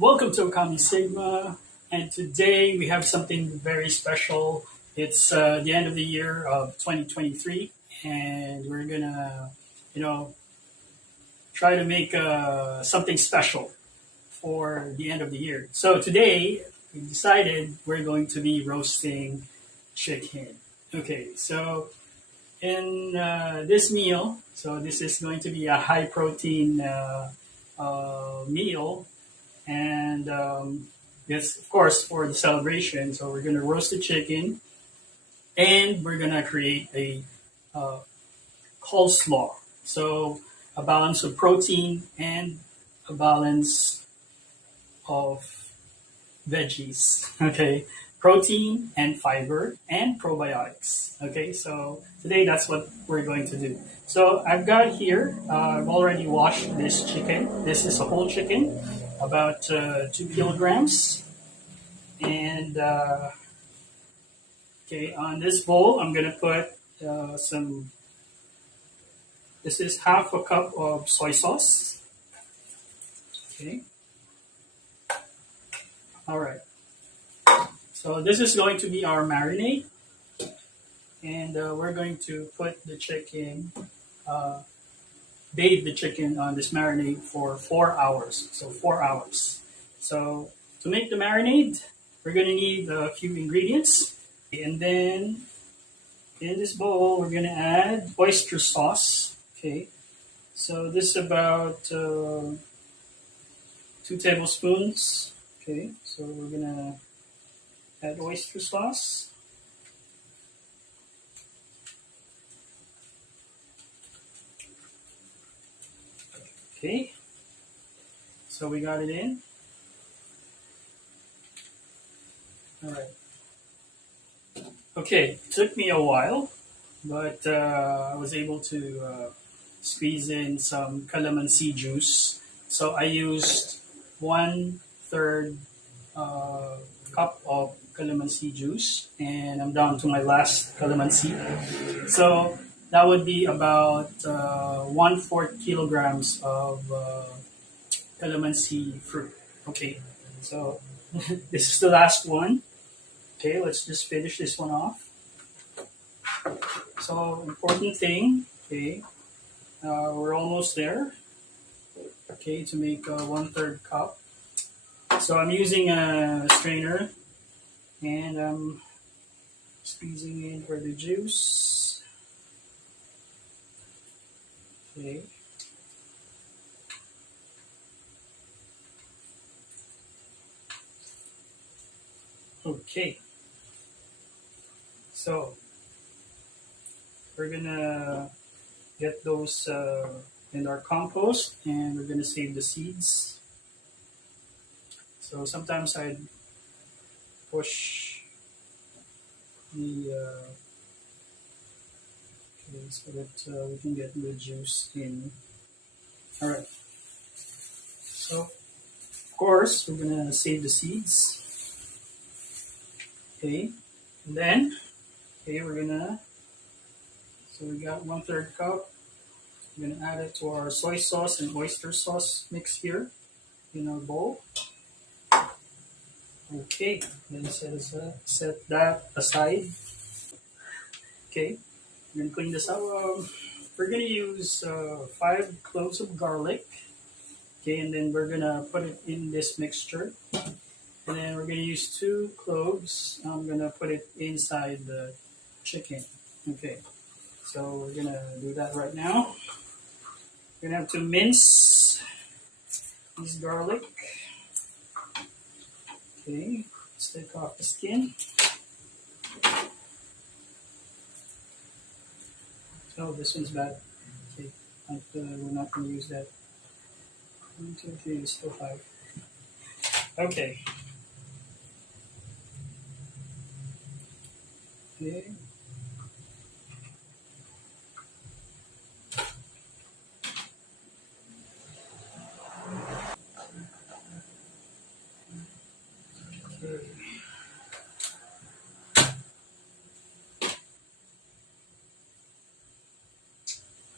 Welcome to ôKAMI Sigma, and today we have something very special. It's the end of the year of 2023, and we're gonna, you know, try to make something special for the end of the year. So today we decided we're going to be roasting chicken. Okay, so in this meal, so this is going to be a high protein meal and yes, of course, for the celebration. So we're gonna roast the chicken, and we're gonna create a uh, coleslaw. So a balance of protein and a balance of veggies. Okay, protein and fiber and probiotics. Okay, so today that's what we're going to do. So I've got here. I've already washed this chicken. This is a whole chicken, about 2 kilograms. And okay, on this bowl, I'm gonna put some. This is half a cup of soy sauce. Okay, all right. So this is going to be our marinade, and we're going to put the chicken, uh, bathe the chicken on this marinade for 4 hours. So 4 hours. So to make the marinade, we're gonna need a few ingredients, and then in this bowl, we're gonna add oyster sauce. Okay, so this is about 2 tablespoons. Okay, so we're gonna add oyster sauce. Okay, so we got it in. All right. Okay, it took me a while, but I was able to squeeze in some calamansi juice. So I used 1/3 cup of calamansi juice, and I'm down to my last calamansi. So that would be about 1/4 kilograms of calamansi fruit. Okay, so this is the last one. Okay, let's just finish this one off. So important thing. Okay, we're almost there. Okay, to make a 1/3 cup. So I'm using a strainer, and I'm squeezing in for the juice. Okay. Okay. So we're gonna get those in our compost, and we're gonna save the seeds. So sometimes I push the okay, so that we can get the juice in. All right. So of course we're gonna save the seeds. Okay, and then okay we're gonna. So we got 1/3 cup. We're gonna add it to our soy sauce and oyster sauce mix here in our bowl. Okay, then set that aside. Okay, we're gonna clean this up. We're gonna use 5 cloves of garlic. Okay, and then we're gonna put it in this mixture. And then we're gonna use 2 cloves. I'm gonna put it inside the chicken. Okay, so we're gonna do that right now. We're gonna have to mince this garlic. Okay, let's take off the skin. Oh, this one's bad. Okay, we're not going to use that. 1, 2, 3, still 5. Okay. Okay. Okay.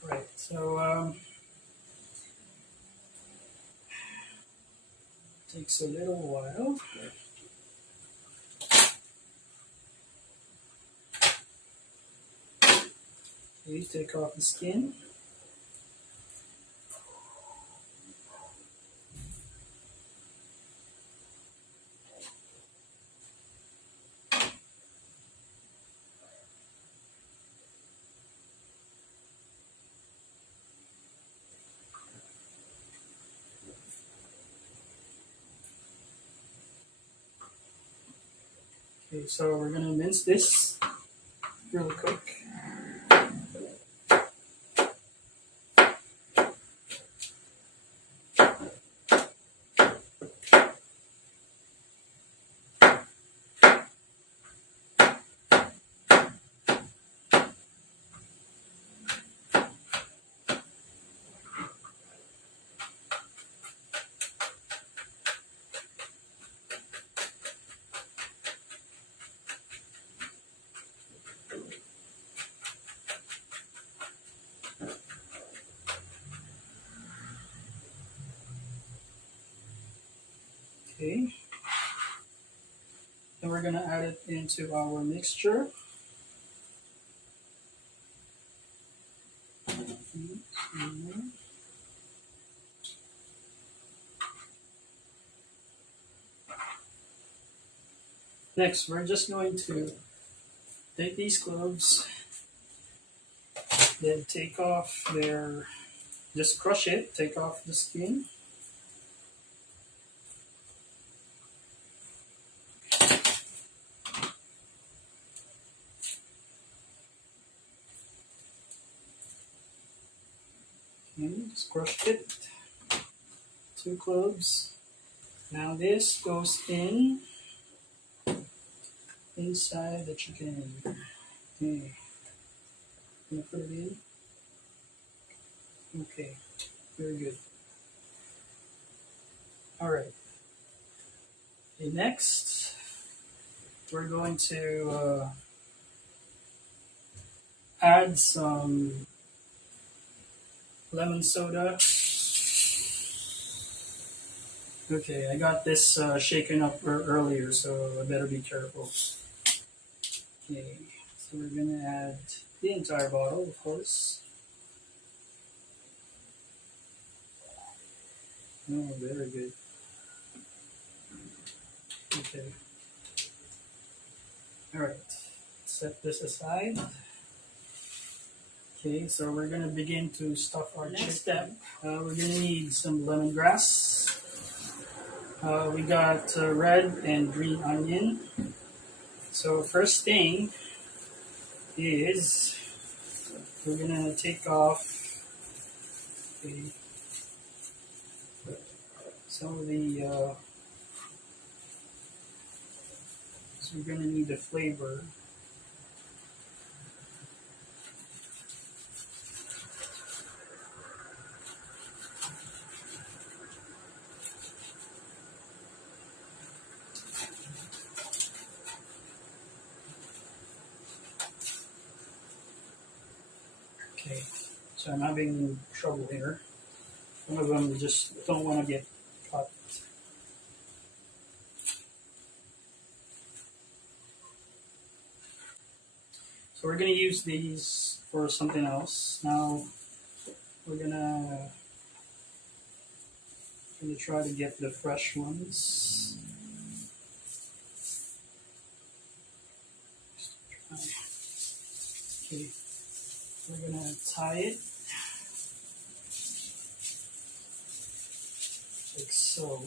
Right. So Takes a little while. Okay, take off the skin. Okay, so we're gonna mince this real quick. Okay. Then we're gonna add it into our mixture. Next, we're just going to take these cloves, then take off their, just crush it, take off the skin. Okay, just crush it. 2 cloves. Now this goes inside the chicken. Okay. Gonna put it in. Okay. Very good. Alright. Okay, next we're going to add some lemon soda. Okay, I got this shaken up earlier, so I better be careful. Okay, so we're gonna add the entire bottle, of course. Oh, very good. Okay. Alright, set this aside. Okay, so we're gonna begin to stuff our chicken. Next step, we're gonna need some lemongrass. We got red and green onion. So first thing is we're gonna take off some of the. So we're gonna need the flavor. Okay, so I'm having trouble here. Some of them just don't want to get cut. So we're going to use these for something else. Now we're gonna try to get the fresh ones. Okay, we're gonna tie it like so.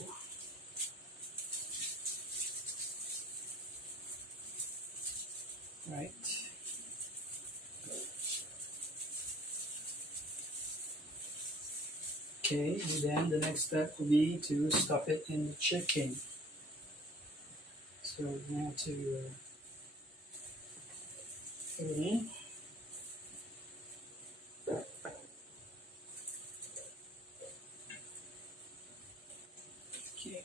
Right. Okay, and then the next step will be to stuff it in the chicken. So we're going to put it in. Okay.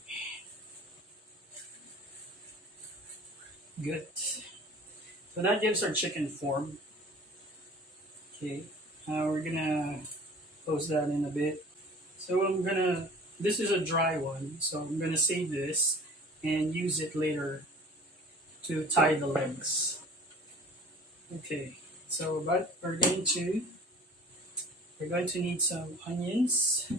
Good. So that gives our chicken form. Okay. Now we're gonna close that in a bit. So I'm gonna this is a dry one, so I'm gonna save this and use it later to tie the legs. Okay, so but we're going to need some onions.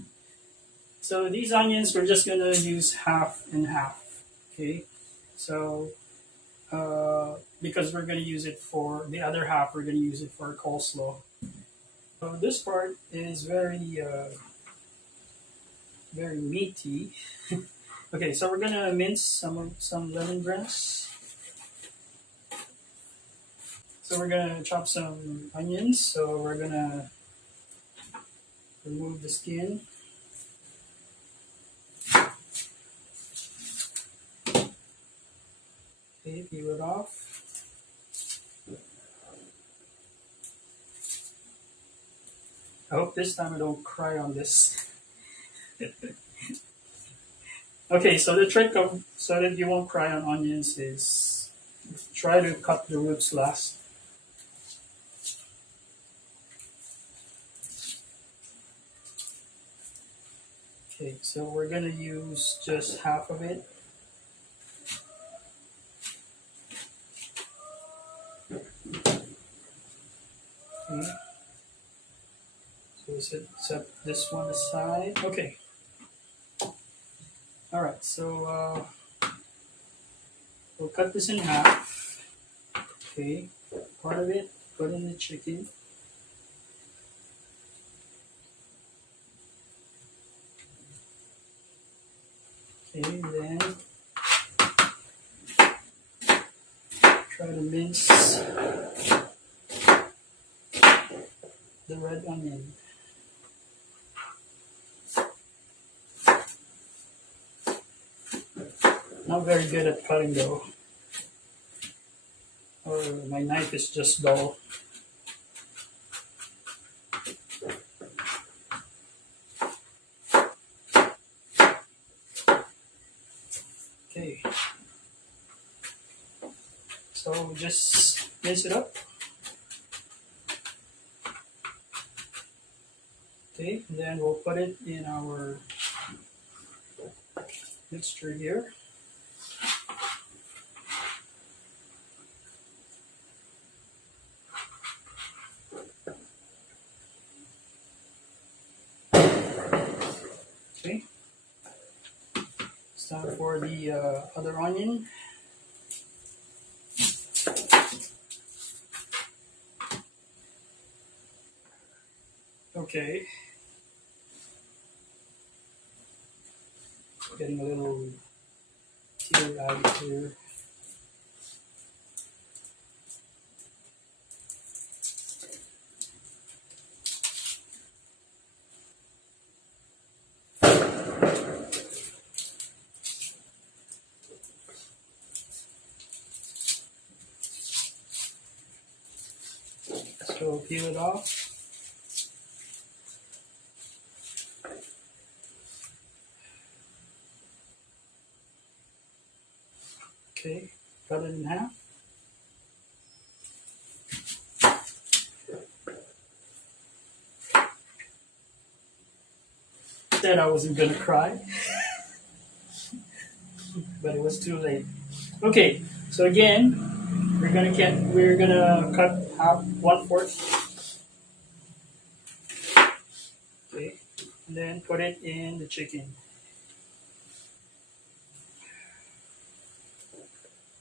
So these onions we're just gonna use half and half. Okay, so because we're gonna use it for the other half, we're gonna use it for coleslaw. So this part is very meaty. Okay, so we're gonna mince some lemongrass. So we're gonna chop some onions. So we're gonna remove the skin. Okay, peel it off. I hope this time I don't cry on this. Okay, so the trick of so that you won't cry on onions is try to cut the roots last. Okay, so we're gonna use just half of it. Okay. So set this one aside. Okay. All right. So we'll cut this in half. Okay. Part of it, put in the chicken. Okay. Then try to mince the red onion. Not very good at cutting though. Or my knife is just dull. Okay. So just mince it up. Okay, and then we'll put it in our mixture here. Okay, it's time for the other onion. Okay, getting a little tear out here. So peel it off. Okay, cut it in half. Said I wasn't gonna cry, but it was too late. Okay, so again, we're gonna cut half 1/4. Okay, and then put it in the chicken.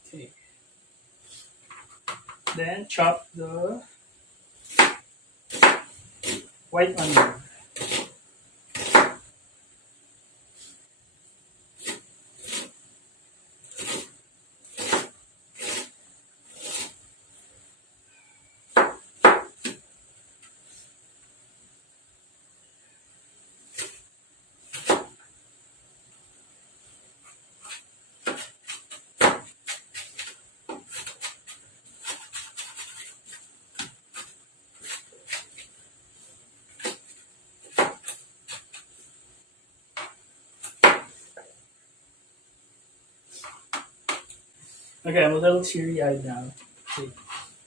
Okay, then chop the white onion. Okay, I'm a little teary-eyed now. Okay.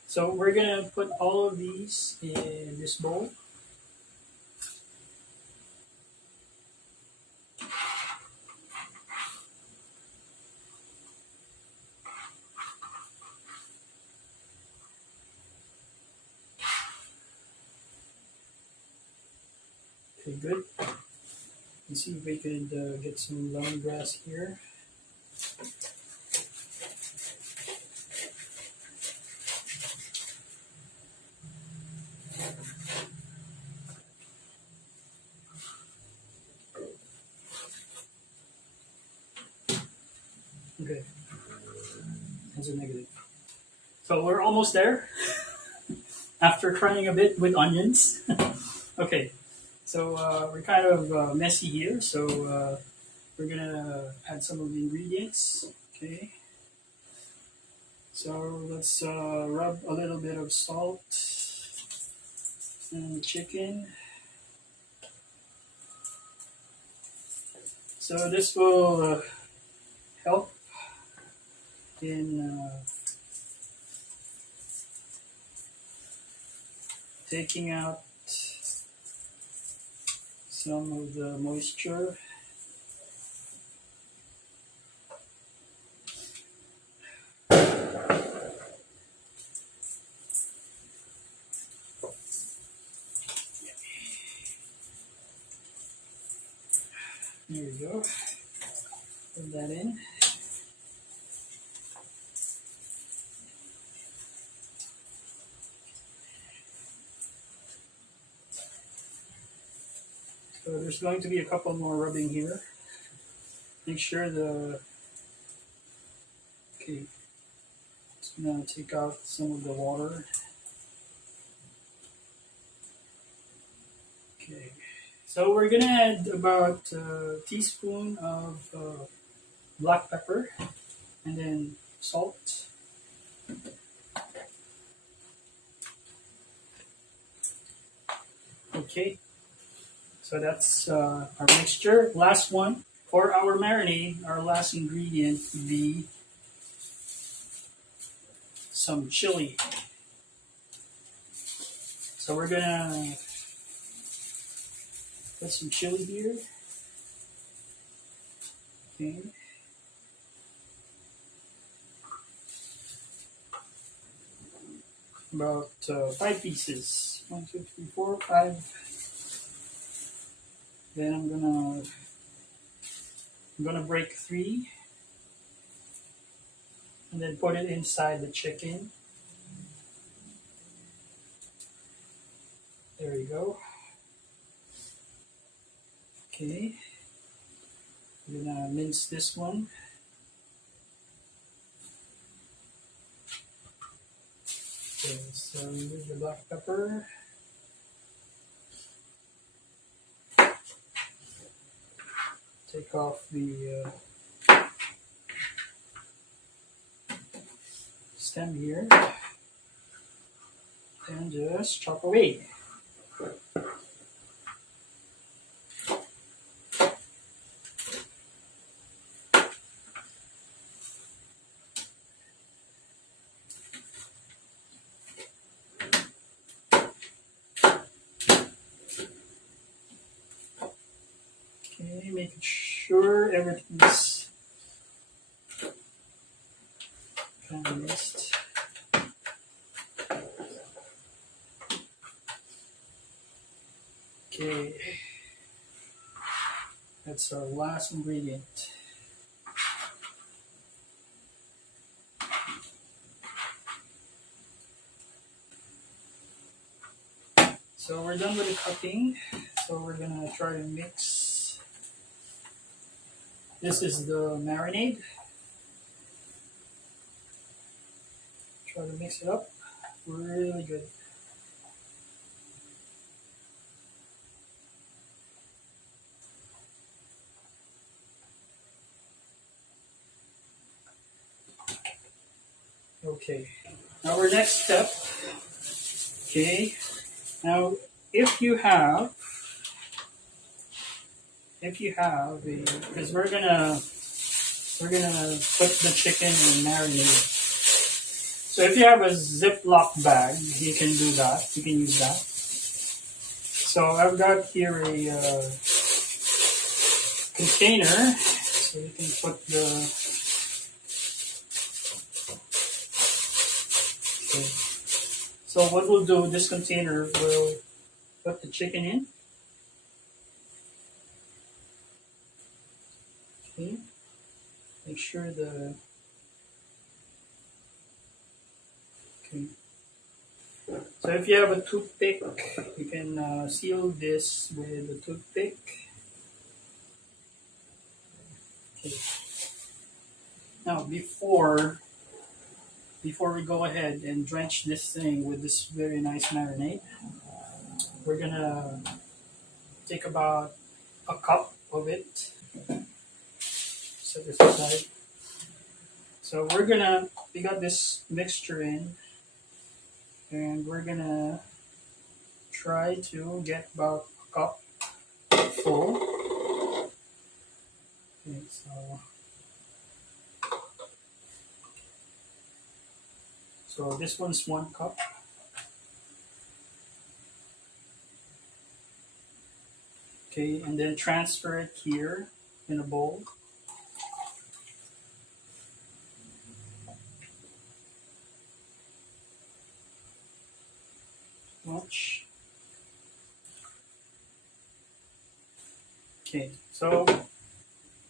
So we're gonna put all of these in this bowl. Okay, good. Let's see if we could get some lemongrass here. Okay, that's a negative. So we're almost there after trying a bit with onions. Okay, so we're kind of messy here, so we're gonna add some of the ingredients. Okay, so let's rub a little bit of salt in the chicken. So this will help in taking out some of the moisture. There we go. Put that in. So there's going to be a couple more rubbing here. Make sure okay, it's gonna take out some of the water. Okay, so we're gonna add about a teaspoon of black pepper and then salt. Okay, so that's our mixture. Last one. For our marinade, our last ingredient would be some chili. So we're gonna put some chili here. Okay. About 5 pieces. 1, 2, 3, 4, 5. Then I'm gonna break 3 and then put it inside the chicken. There you go. Okay. I'm gonna mince this one. Okay, so remove the black pepper. Take off the stem here and just chop away. Okay, making sure everything's kind of mixed. Okay, that's our last ingredient. So we're done with the cooking. So we're gonna try to mix. This is the marinade. Try to mix it up really good. Okay, now our next step. Okay, now if you have because we're gonna put the chicken in marinade. So if you have a Ziploc bag, you can do that. You can use that. So I've got here a container, so you can put the. Okay. So what we'll do, this container, we'll put the chicken in. Okay, make sure the okay. So if you have a toothpick, you can seal this with a toothpick. Okay. Now before we go ahead and drench this thing with this very nice marinade, we're gonna take about a cup of it. Set this aside. So we got this mixture in, and we're gonna try to get about a cup full. Okay, so this one's 1 cup. Okay, and then transfer it here in a bowl. Much. Okay, so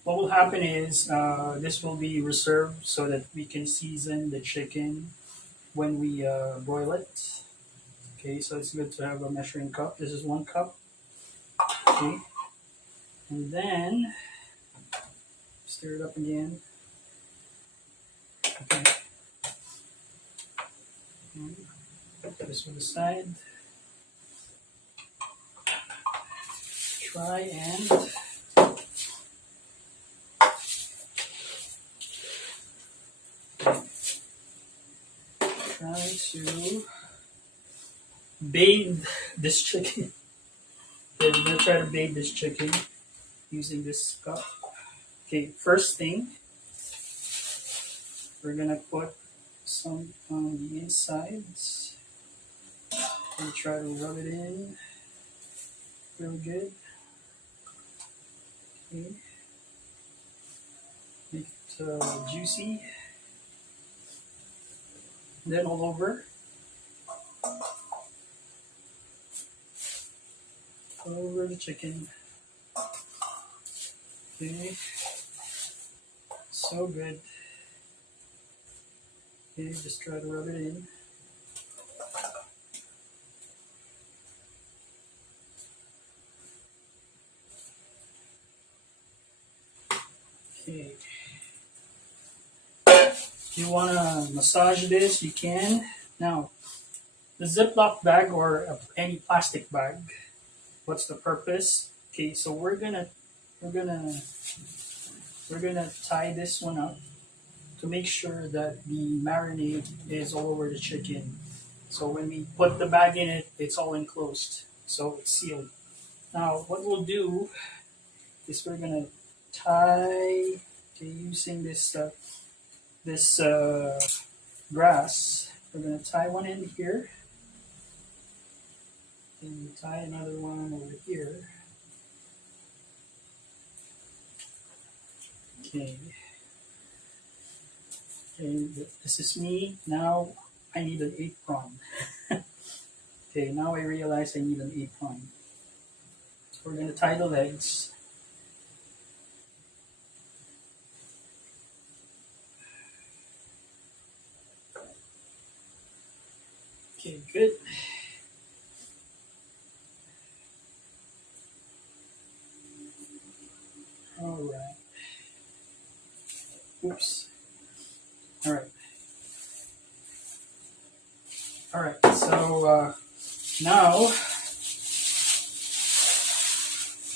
what will happen is this will be reserved so that we can season the chicken when we broil it. Okay, so it's good to have a measuring cup. This is 1 cup. Okay, and then stir it up again. Okay, and put this one aside. Try and try to bathe this chicken. Okay, we're gonna try to bathe this chicken using this cup. Okay, first thing, we're gonna put some on the insides and try to rub it in real good. Okay, make it juicy. Then all over. All over the chicken. Okay, so good. Okay, just try to rub it in. Okay. If you want to massage this, you can. Now, the Ziploc bag or any plastic bag, what's the purpose? Okay, so we're gonna tie this one up to make sure that the marinade is all over the chicken. So when we put the bag in it, it's all enclosed, so it's sealed. Now, what we'll do is we're gonna tie, okay, using this grass. We're gonna tie one in here, and tie another one over here. Okay. Okay, this is me. Now I need an apron. Okay, now I realize I need an apron. So we're gonna tie the legs. Okay, good. All right. Oops. All right. All right. So now,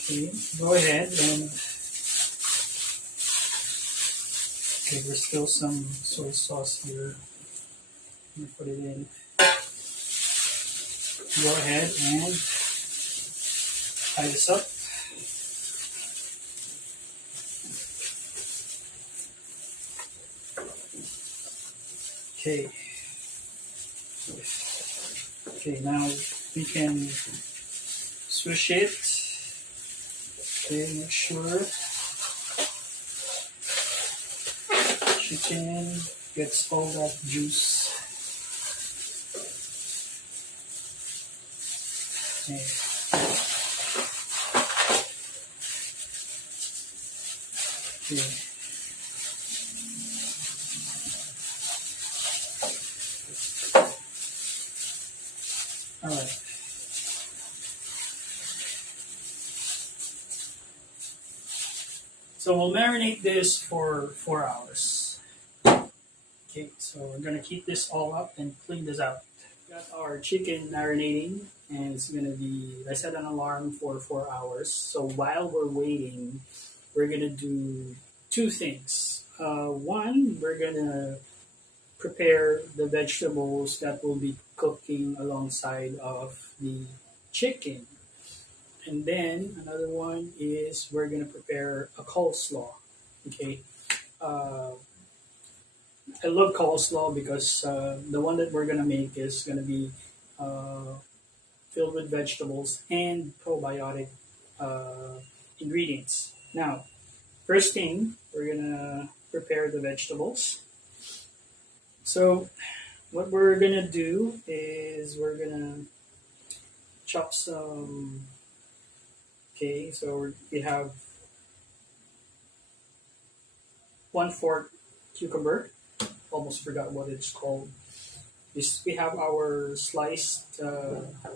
okay, go ahead and okay. There's still some soy sauce here. I'm gonna put it in. Go ahead and tie this up. Okay. Okay, now we can swish it. Okay, make sure chicken gets all that juice. Okay. Yeah. All right. So we'll marinate this for 4 hours. Okay, so we're gonna keep this all up and clean this out. Got our chicken marinating, and it's gonna be. I set an alarm for 4 hours. So while we're waiting, we're gonna do two things. One, we're gonna prepare the vegetables that will be cooking alongside of the chicken. And then another one is we're gonna prepare a coleslaw. Okay, uh, I love coleslaw because the one that we're gonna make is gonna be uh, filled with vegetables and probiotic uh, ingredients. Now, first thing we're gonna prepare the vegetables. So what we're gonna do is we're gonna chop some. Okay, so we have 1/4 cucumber. Almost forgot what it's called. We have our sliced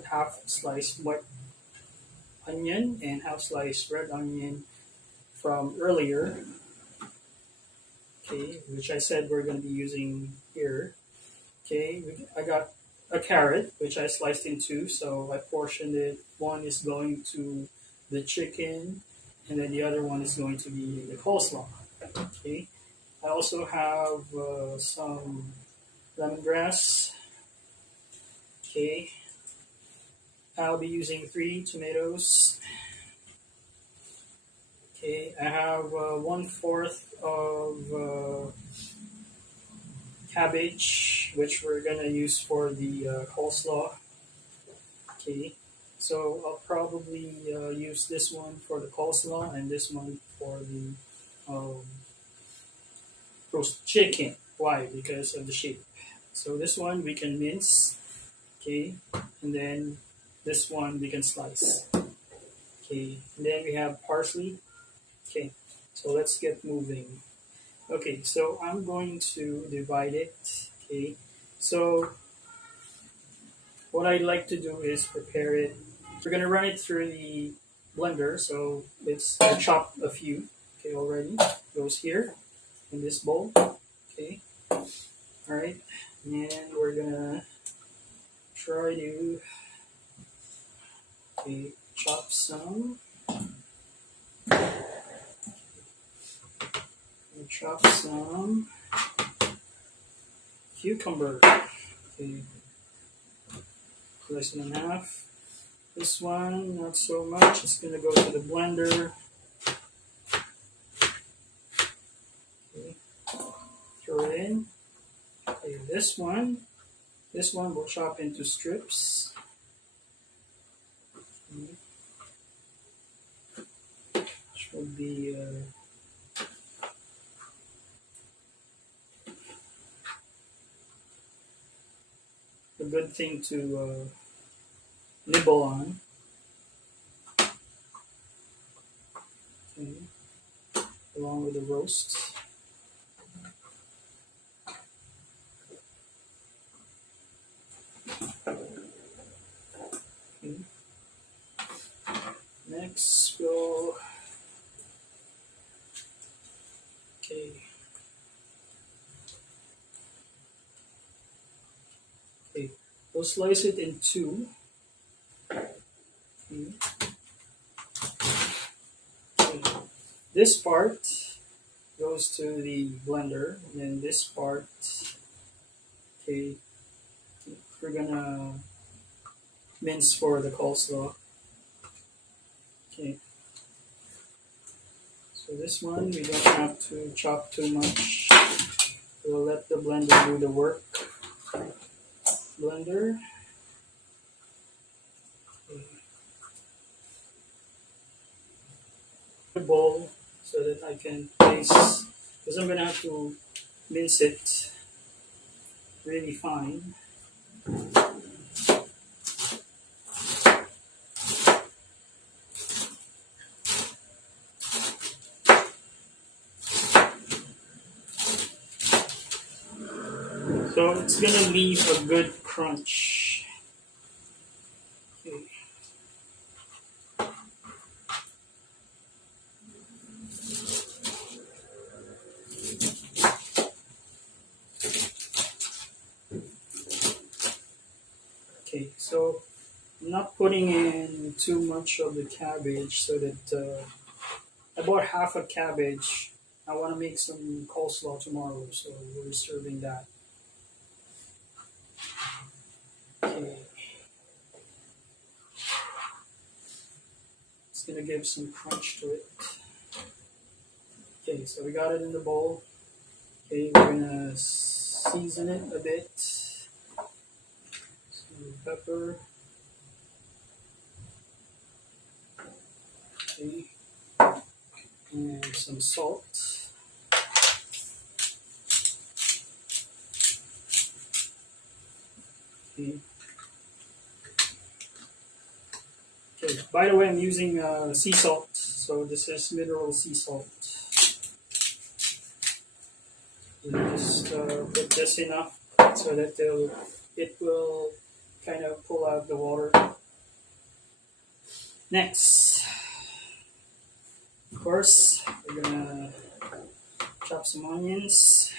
half sliced white onion and half sliced red onion from earlier. Okay, which I said we're going to be using here. Okay, I got a carrot which I sliced in two, so I portioned it. One is going to the chicken, and then the other one is going to be the coleslaw. Okay, I also have some lemongrass. Okay, I'll be using 3 tomatoes. Okay, I have 1/4 of cabbage, which we're gonna use for the coleslaw. Okay, so I'll probably use this one for the coleslaw and this one for the um, roast chicken. Why? Because of the shape. So this one we can mince. Okay, and then this one we can slice. Okay, and then we have parsley. Okay, so let's get moving. Okay, so I'm going to divide it. Okay, so what I'd like to do is prepare it. We're gonna run it through the blender. So let's chop a few. Okay, already goes here in this bowl. Okay, all right, and we're gonna try to chop some. Chop some cucumber. Okay, slice it in half. This one, not so much. It's gonna go to the blender. Okay, throw it in. Okay, this one we'll chop into strips. Okay. Which will be a good thing to nibble on. Okay. Along with the roast. Okay. Next, we'll okay, we'll slice it in two. Okay. Okay. This part goes to the blender, and then this part, okay, we're gonna mince for the coleslaw. Okay. So this one we don't have to chop too much. We'll let the blender do the work. Blender. Okay. A bowl so that I can place, because I'm gonna have to mince it really fine. It's gonna leave a good crunch. Okay. Okay, so I'm not putting in too much of the cabbage so that about half a cabbage. I want to make some coleslaw tomorrow, so we're serving that. Okay. It's gonna give some crunch to it. Okay, so we got it in the bowl. Okay, we're gonna season it a bit. Some pepper. Okay. And some salt. Okay. Okay. By the way, I'm using sea salt, so this is mineral sea salt. You just put this enough so that it will kind of pull out the water. Next, of course, we're gonna chop some onions.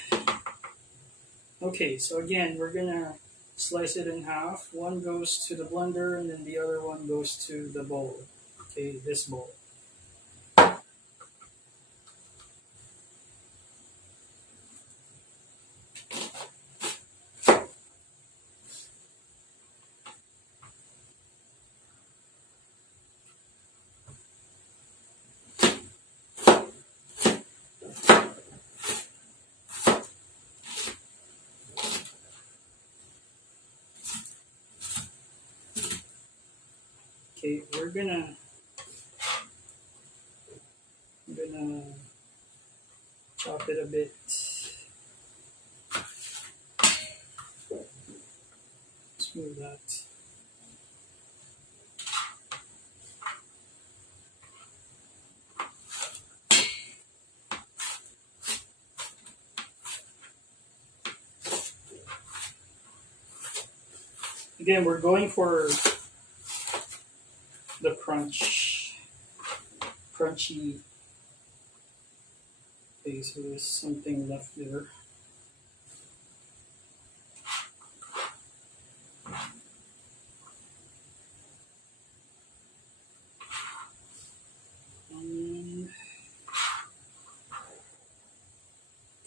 Okay, so again, we're gonna slice it in half. One goes to the blender and then the other one goes to the bowl. Okay, this bowl. Okay, I'm gonna chop it a bit. Smooth that. Again, we're going for the crunchy. Okay, so there's something left there.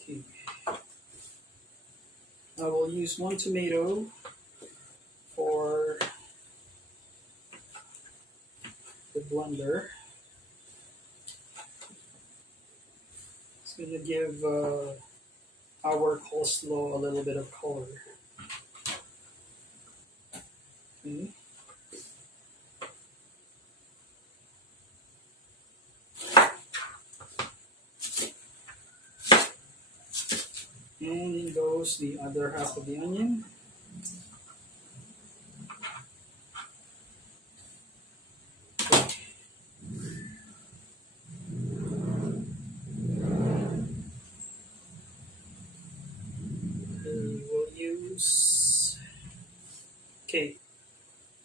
Okay. I will use one tomato for the blender. It's going to give our coleslaw a little bit of color. Okay. And in goes the other half of the onion. Okay,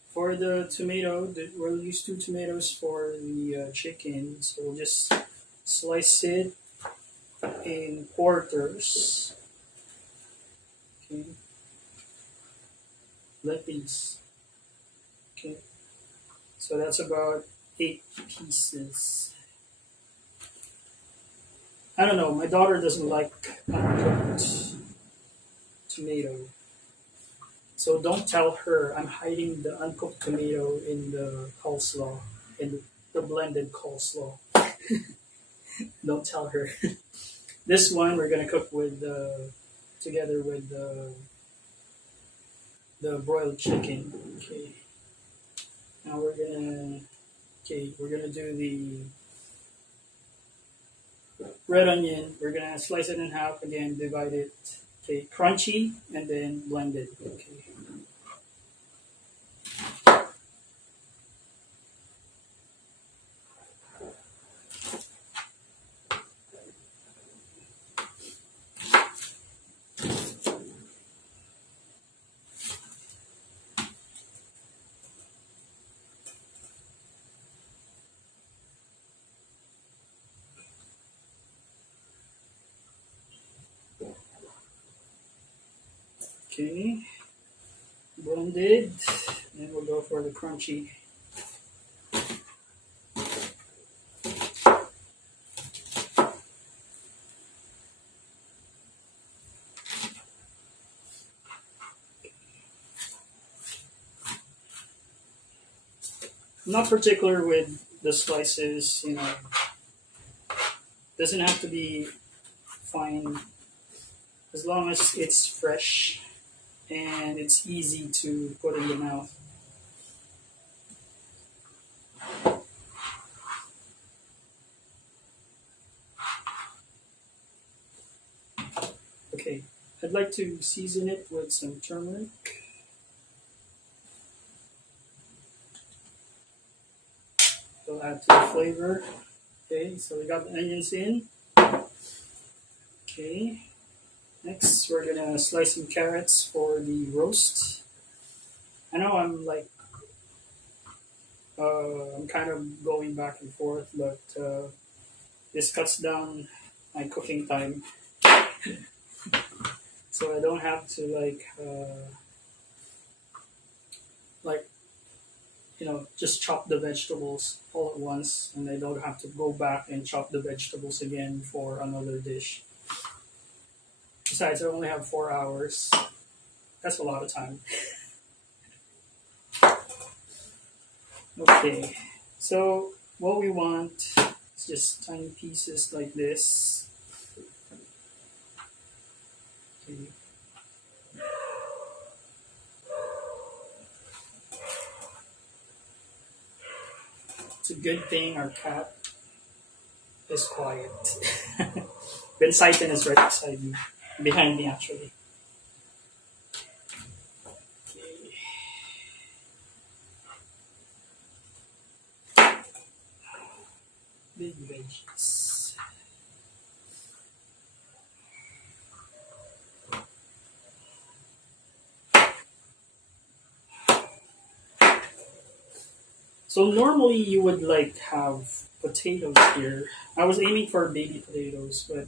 for the tomato, we'll use 2 tomatoes for the chicken. So we'll just slice it in quarters. Okay, like these. Okay, so that's about 8 pieces. I don't know. My daughter doesn't like uncooked tomato. So don't tell her I'm hiding the uncooked tomato in the coleslaw, in the blended coleslaw. Don't tell her. This one we're gonna cook with together with the broiled chicken. Okay. Now we're gonna do the red onion. We're gonna slice it in half again, divide it. Okay, crunchy and then blended. Okay. Okay, blended, and we'll go for the crunchy. I'm not particular with the slices, doesn't have to be fine as long as it's fresh and it's easy to put in the mouth. Okay, I'd like to season it with some turmeric. We'll add to the flavor. Okay, so we got the onions in. Okay, next we're gonna slice some carrots for the roast. I know I'm kind of going back and forth, but this cuts down my cooking time, so I don't have to like just chop the vegetables all at once, and I don't have to go back and chop the vegetables again for another dish. Besides, I only have 4 hours. That's a lot of time. Okay, so what we want is just tiny pieces like this. Okay. It's a good thing our cat is quiet. Benzaiten is right beside me, behind me actually. Okay. Big veggies. So normally you would have potatoes here. I was aiming for baby potatoes, but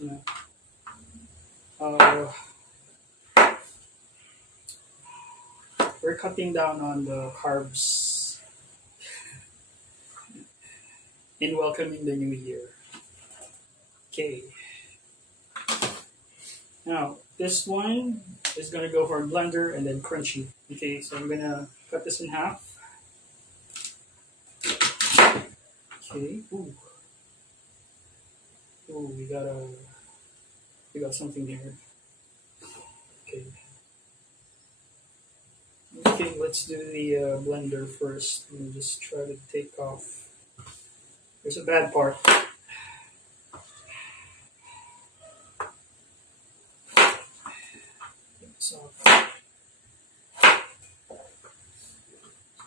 you know, uh, we're cutting down on the carbs in welcoming the new year. Okay. Now this one is gonna go for blender and then crunchy. Okay, so I'm gonna cut this in half. Okay. Ooh. Ooh, we got something here. Okay. Okay, let's do the blender first. Let me just try to take off. There's a bad part. It's off.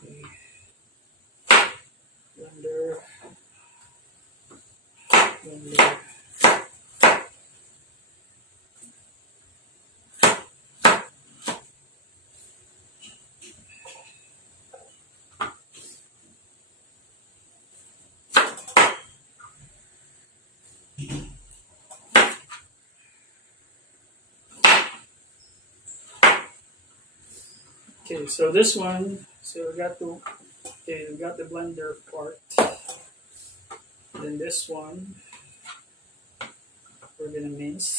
Okay. Blender. Blender. Okay, so this one, we got the blender part. Then this one, we're gonna mince.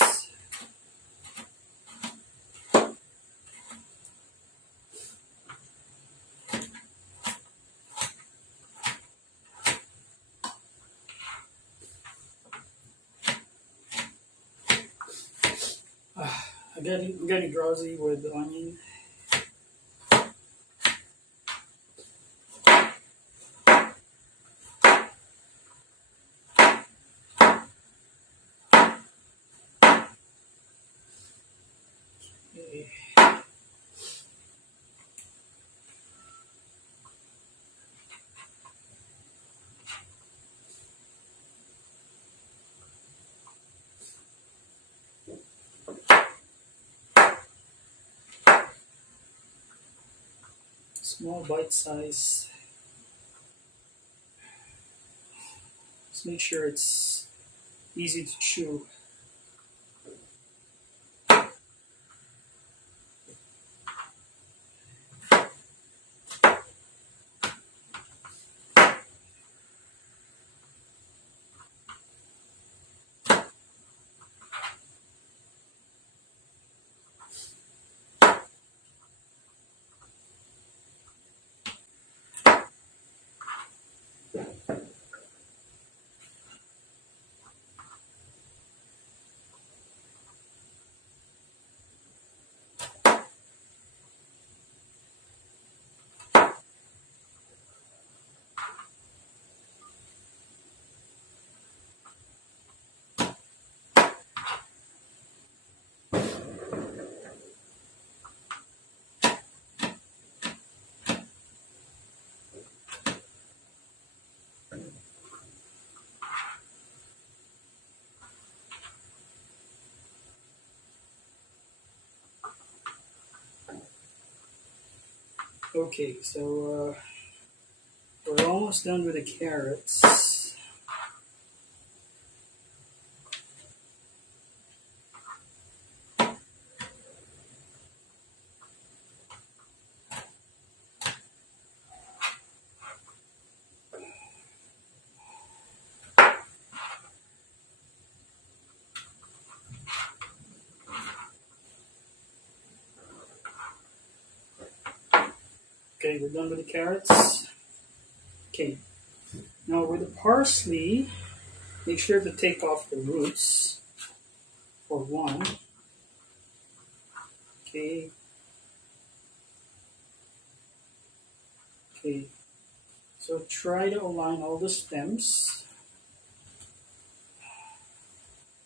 I'm getting drowsy with the onion. Okay. Small bite size. Just make sure it's easy to chew. Okay, so we're almost done with the carrots. Okay, we're done with the carrots. Okay, now with the parsley, make sure to take off the roots for one. Okay. Okay. So try to align all the stems.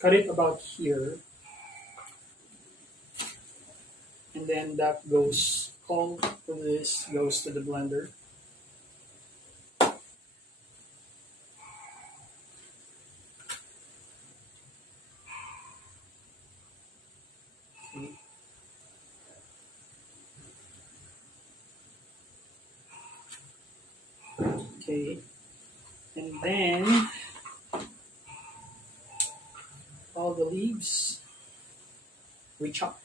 Cut it about here. And then that goes, all of this goes to the blender. Okay. Okay. And then all the leaves we chop.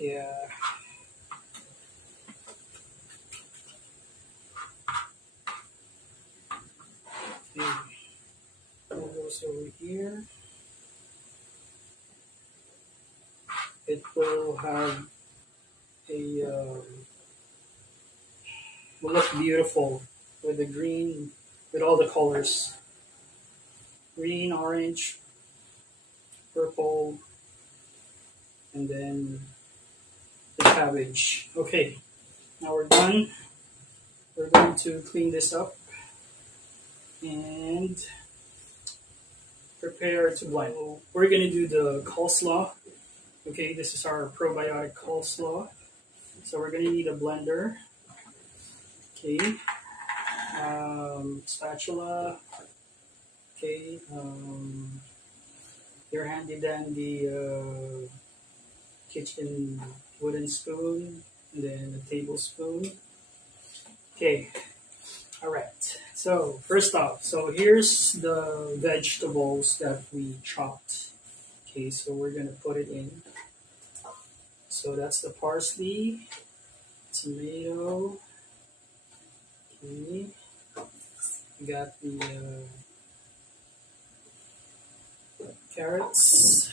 Yeah. Okay. That goes over here. It will have a will look beautiful with the green, with all the colors: green, orange, purple, and then the cabbage. Okay, now we're done. We're going to clean this up and prepare to blend. So we're going to do the coleslaw. Okay, this is our probiotic coleslaw. So we're going to need a blender. Okay, spatula. Okay, your handy dandy kitchen wooden spoon, and then a tablespoon. Okay, all right. So first off, so here's the vegetables that we chopped. Okay, so we're gonna put it in. So that's the parsley, tomato. Okay, we got the carrots.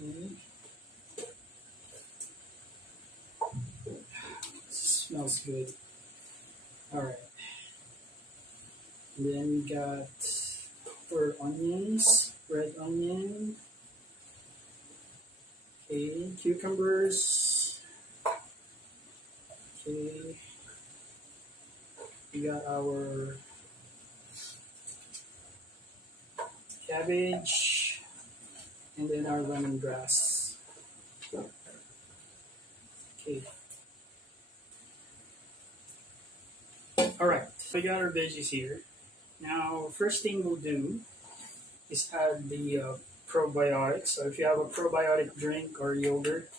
Okay. Smells good. All right. And then we got our onions, red onion. Okay, cucumbers. Okay. We got our cabbage, and then our lemongrass. Okay. All right, so we got our veggies here. Now, first thing we'll do is add the probiotics. So if you have a probiotic drink or yogurt,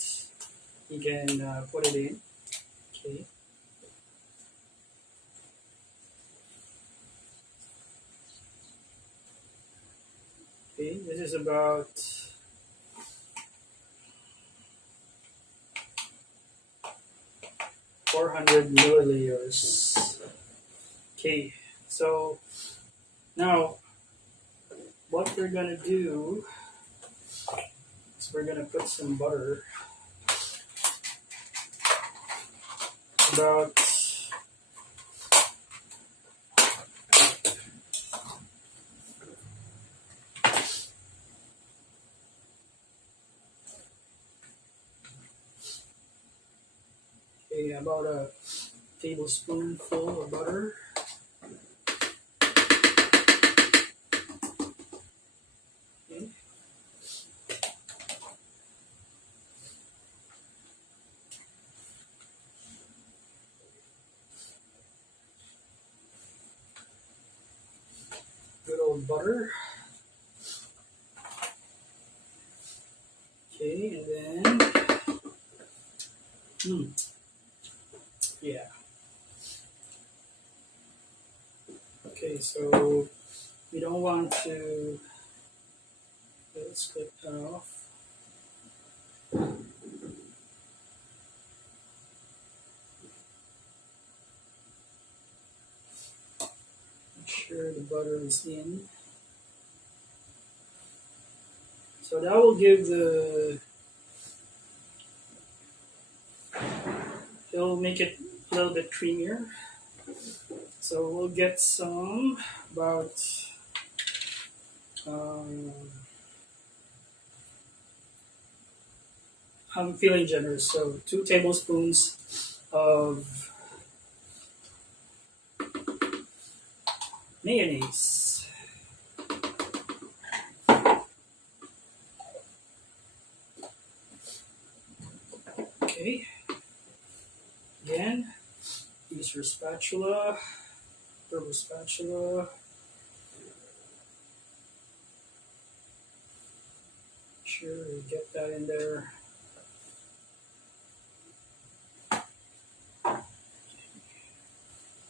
you can put it in. Okay. Okay, this is about 400 milliliters. Okay, so now what we're gonna do is we're gonna put some butter, about about a tablespoonful of butter. Okay. Good old butter. Okay, and then yeah. Okay, so we don't want to. Let's click that off. Make sure the butter is in. So that will give it'll make it a little bit creamier. So we'll get some about um, I'm feeling generous, so 2 tablespoons of mayonnaise. Okay. Again, use your spatula, rubber spatula. Make sure you get that in there.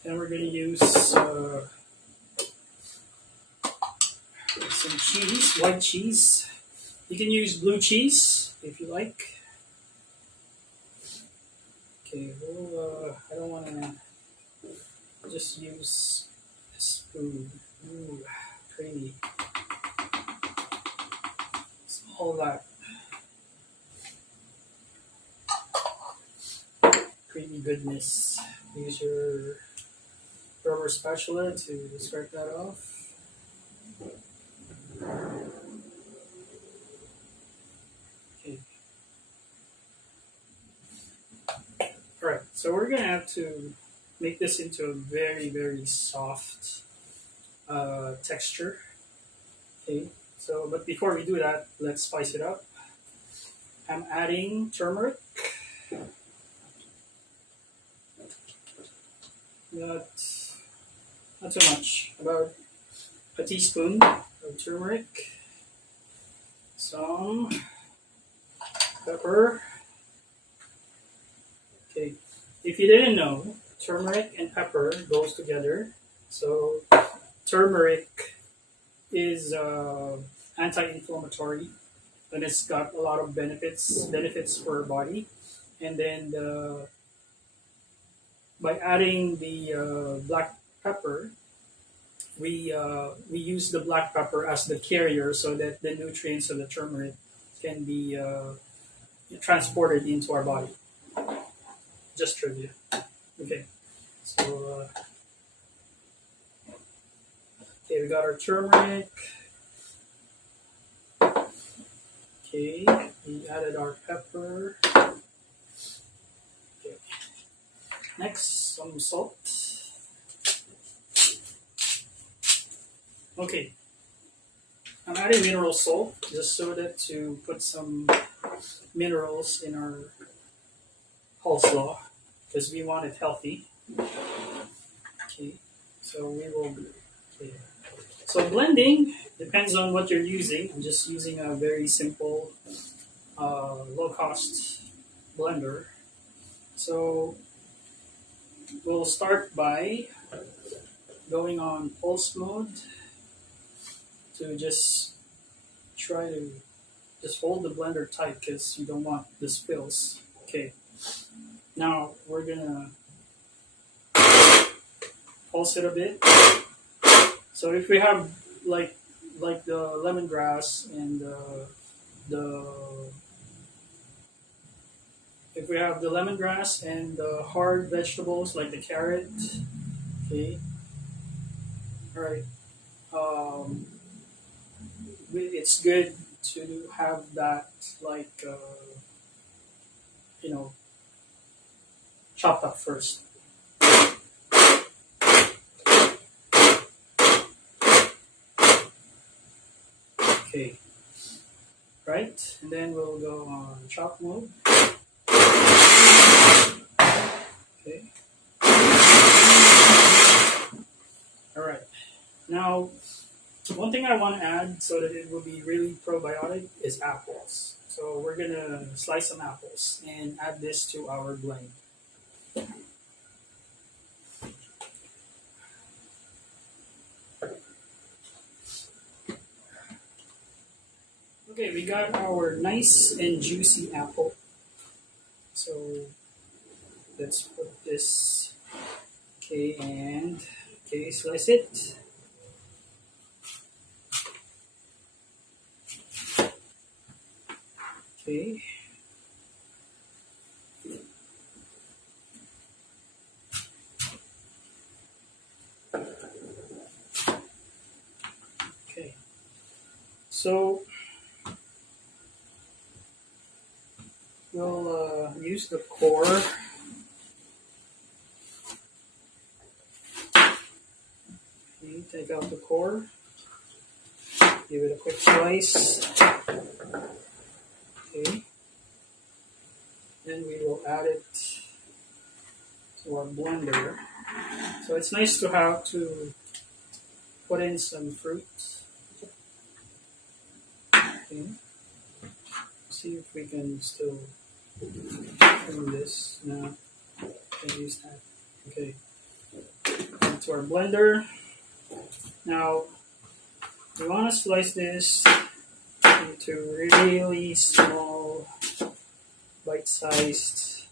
Then we're going to use some cheese, white cheese. You can use blue cheese if you like. Okay, well, I don't want to just use a spoon. Ooh, creamy. It's all that creamy goodness. Use your rubber spatula to scrape that off. Okay. Alright, so we're going to have to make this into a very, very soft texture. Okay, so but before we do that, let's spice it up. I'm adding turmeric. Not too much, about a teaspoon of turmeric, some pepper. Okay, if you didn't know, turmeric and pepper goes together. So turmeric is anti-inflammatory, and it's got a lot of benefits for our body. And then by adding the black pepper, we use the black pepper as the carrier so that the nutrients of the turmeric can be transported into our body. Just trivia. Okay, so okay, we got our turmeric. Okay, we added our pepper. Okay. Next, some salt. Okay, I'm adding mineral salt just so that to put some minerals in our coleslaw because we want it healthy. Okay, so we will. Okay. So blending depends on what you're using. I'm just using a very simple, low-cost blender. So we'll start by going on pulse mode to just try to just hold the blender tight because you don't want the spills. Okay. Now we're gonna pulse it a bit. So if we have like the lemongrass and if we have the lemongrass and the hard vegetables like the carrot, okay, all right. It's good to have that like you know chopped up first. Okay, right, and then we'll go on chop mode. Okay. All right. Now, one thing I want to add so that it will be really probiotic is apples. So we're gonna slice some apples and add this to our blend. Okay, we got our nice and juicy apple. So let's put this. Okay, and okay, slice it. Okay. Okay. So we'll use the core. Okay, take out the core. Give it a quick slice. Okay. Then we will add it to our blender. So it's nice to have to put in some fruit. Okay. See if we can still trim this. No, can't use that. Okay. Into our blender. Now we want to slice this into really small, bite-sized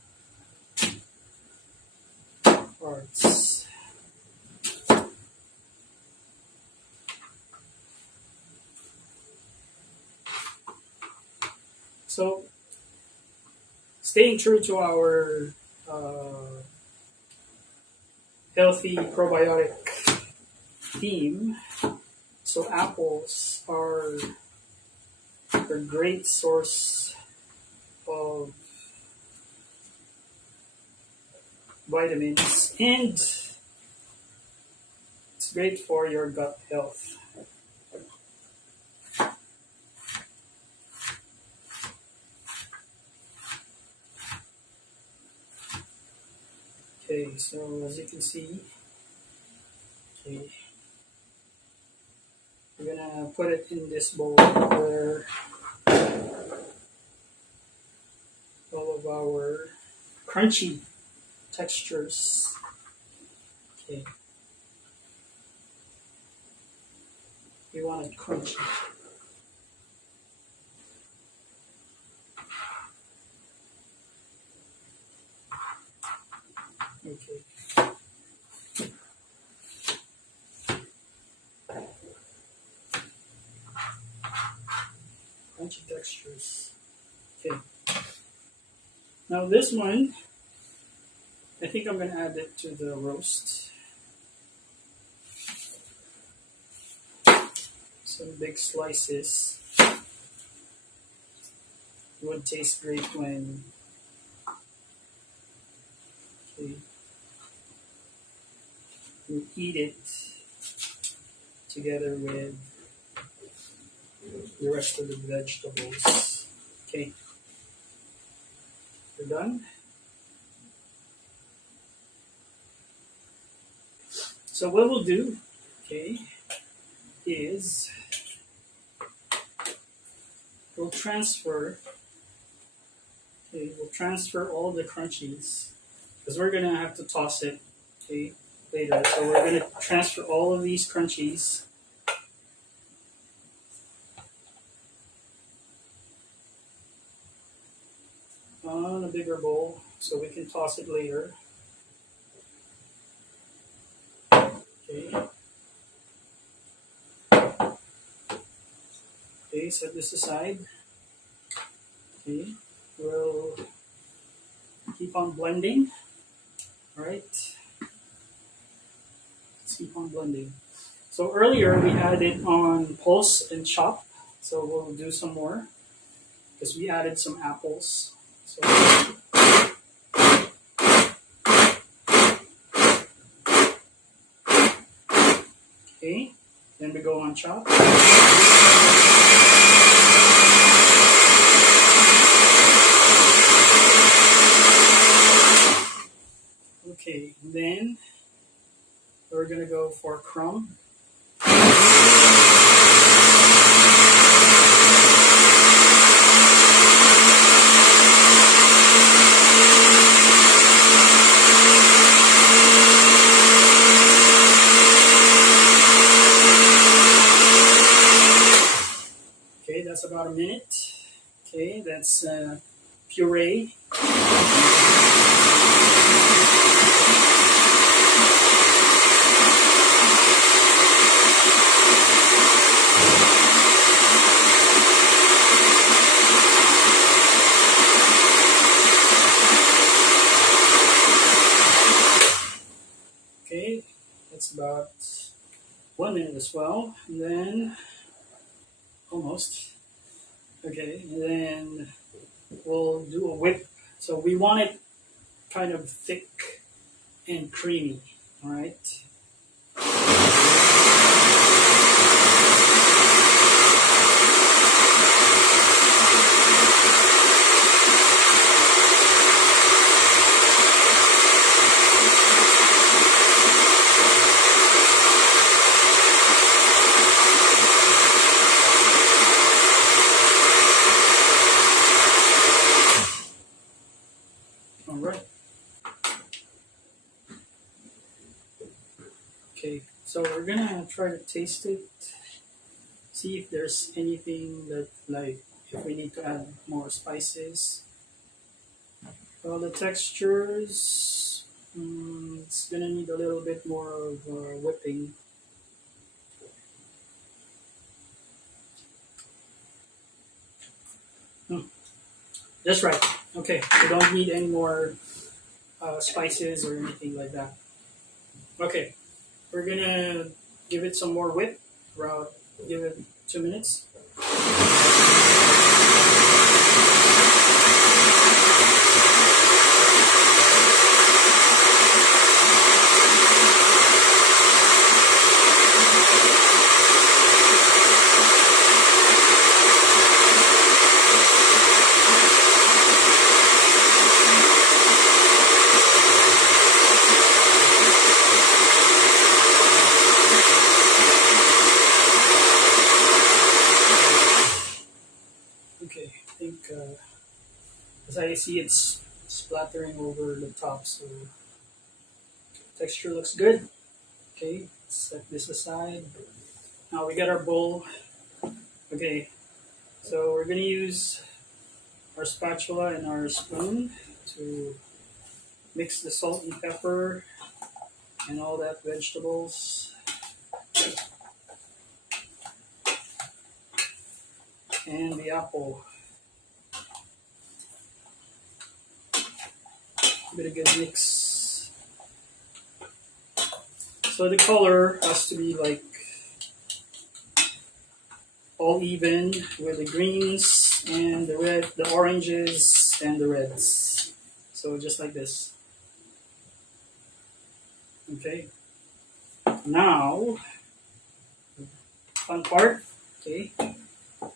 parts. So, staying true to our healthy probiotic theme, so apples are a great source of vitamins, and it's great for your gut health. Okay, so as you can see, okay, we're gonna put it in this bowl where all of our crunchy textures. Okay, we want it crunchy. Okay. Crunchy textures. Okay. Now this one, I think I'm gonna add it to the roast. Some big slices. It would taste great when you eat it together with the rest of the vegetables. Okay, we're done. So what we'll do, okay, is we'll transfer all the crunchies because we're gonna have to toss it, okay, later. So we're gonna transfer all of these crunchies on a bigger bowl so we can toss it later. Okay. Okay, set this aside. Okay, we'll keep on blending. All right. Let's keep on blending. So earlier we had it on pulse and chop. So we'll do some more because we added some apples. So Okay, then we go on chop. Okay, then we're gonna go for crumb. Okay, that's about a minute. Okay, that's puree. Okay, that's about 1 minute as well. And then almost. Okay, and then we'll do a whip. So we want it kind of thick and creamy. All right. All right. Okay, so we're gonna try to taste it, see if there's anything that, like, if we need to add more spices. Well, the textures, it's gonna need a little bit more of whipping. That's right. Okay, we don't need any more spices or anything like that. Okay, we're gonna give it some more whip. Around, give it 2 minutes. Okay, I think as I see it's splattering over the top, so texture looks good. Okay, set this aside. Now we got our bowl. Okay, so we're gonna use our spatula and our spoon to mix the salt and pepper and all that vegetables and the apple. Give it a good mix. So the color has to be like all even with the greens and the red, the oranges and the reds. So just like this. Okay. Now, fun part. Okay.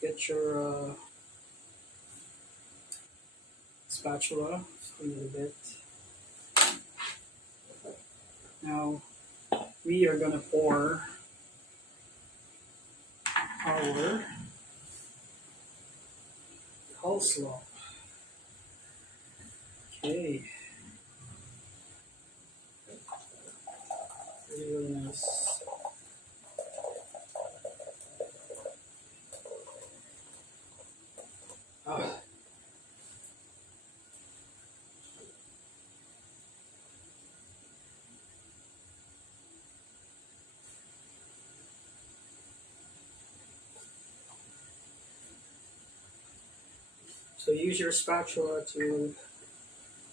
Get your spatula. Clean it a bit. Now we are gonna pour our coleslaw. Okay. Really nice. Ah. So use your spatula to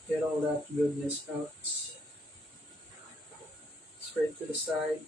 get all that goodness out. Straight to the side.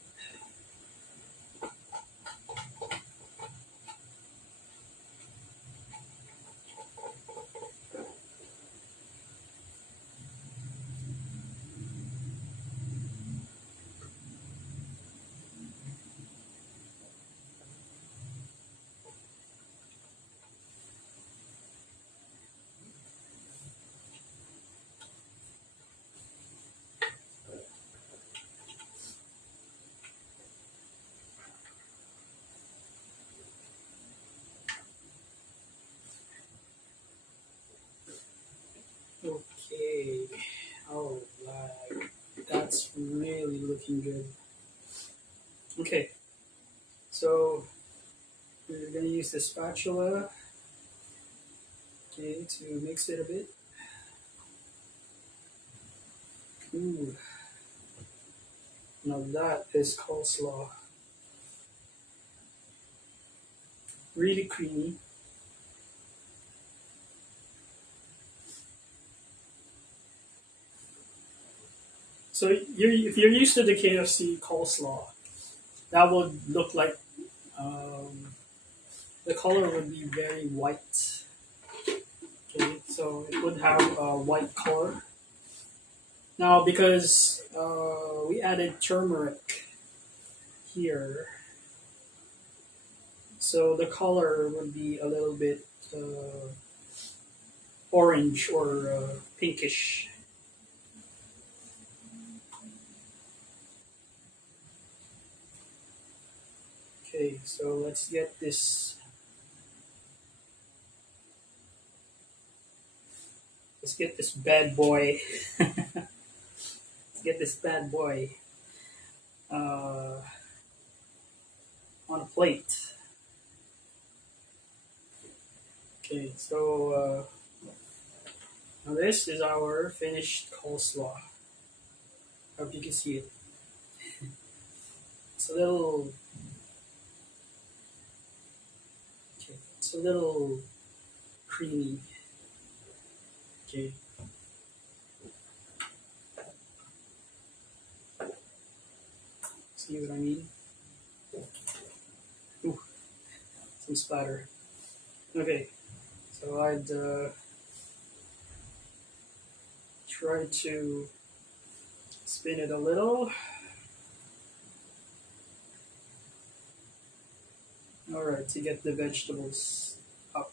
Okay, so we're gonna use the spatula, okay, to mix it a bit. Ooh, now that is coleslaw. Really creamy. So if you're used to the KFC coleslaw, that would look like um, the color would be very white. Okay, so it would have a white color. Now, because we added turmeric here, so the color would be a little bit orange or pinkish. Okay, so let's get this bad boy. Let's get this bad boy uh, on a plate. Okay, so now this is our finished coleslaw. Hope you can see it. It's a little, okay, it's a little creamy. Okay, see what I mean? Ooh, some splatter. Okay, so I'd try to spin it a little. All right, to get the vegetables up.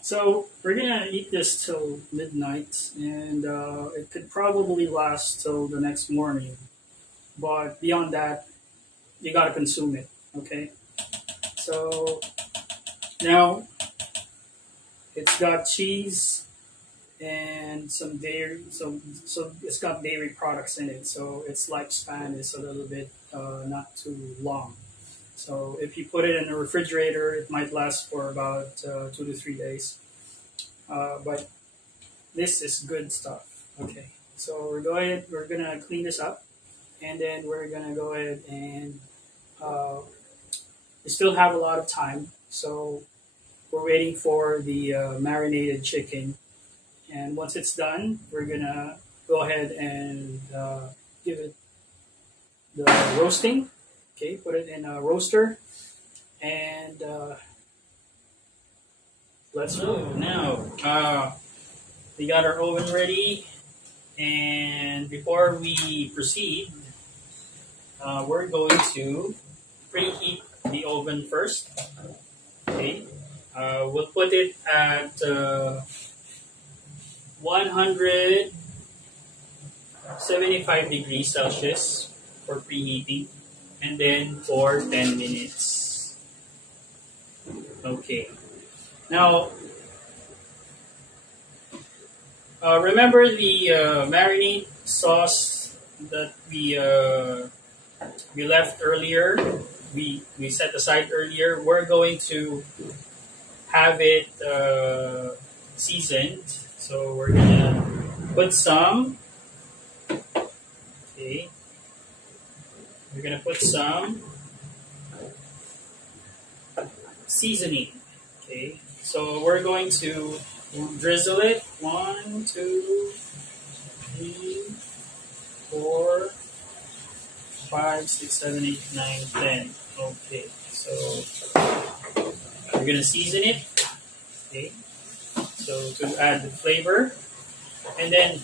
So we're gonna eat this till midnight, and it could probably last till the next morning. But beyond that, you gotta consume it. Okay. So now it's got cheese and some dairy. So it's got dairy products in it. So its lifespan is a little bit not too long. So if you put it in the refrigerator, it might last for about 2 to 3 days. But this is good stuff. Okay, so we're gonna clean this up, and then we're gonna go ahead and uh, we still have a lot of time. So we're waiting for the marinated chicken, and once it's done, we're gonna go ahead and give it the roasting. Okay, put it in a roaster, and let's go. Now, we got our oven ready, and before we proceed, we're going to preheat the oven first. Okay, we'll put it at 175 degrees Celsius for preheating, and then for 10 minutes. Okay. Now, remember the marinade sauce that we left earlier? We set aside earlier. We're going to have it seasoned. So we're gonna put some. Okay. We're gonna put some seasoning. Okay. So we're going to drizzle it. 1, 2, 3, 4, 5, 6, 7, 8, 9, 10. Okay. So we're gonna season it. Okay. So to add the flavor, and then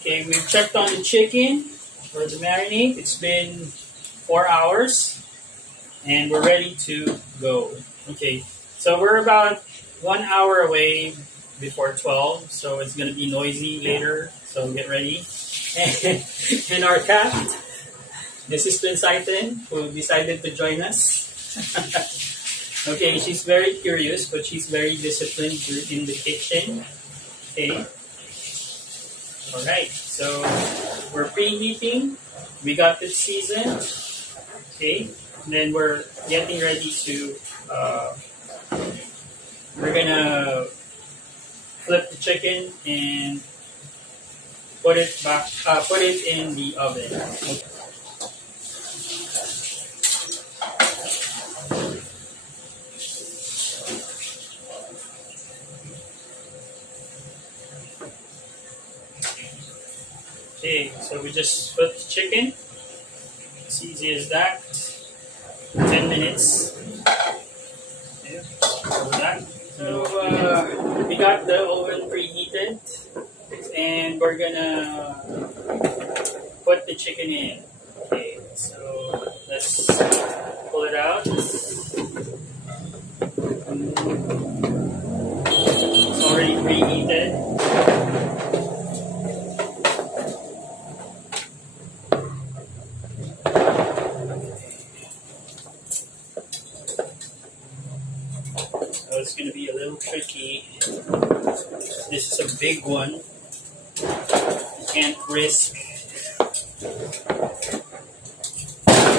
okay, we've checked on the chicken for the marinade. It's been 4 hours, and we're ready to go. Okay, so we're about 1 hour away before 12, so it's gonna be noisy later. So get ready. And our cat, this is Benzaiten, who decided to join us. Okay, she's very curious, but she's very disciplined in the kitchen. Okay. All right. So so we're preheating. We got it seasoned. Okay, and then we're getting ready to. We're gonna flip the chicken and put it back. Put it in the oven. Okay, so we just flip the chicken. As easy as that. 10 minutes. Yeah, over that. So we got the oven preheated, and we're gonna put the chicken in. Okay, so let's pull it out. It's already preheated. So it's going to be a little tricky. This is a big one. You can't risk.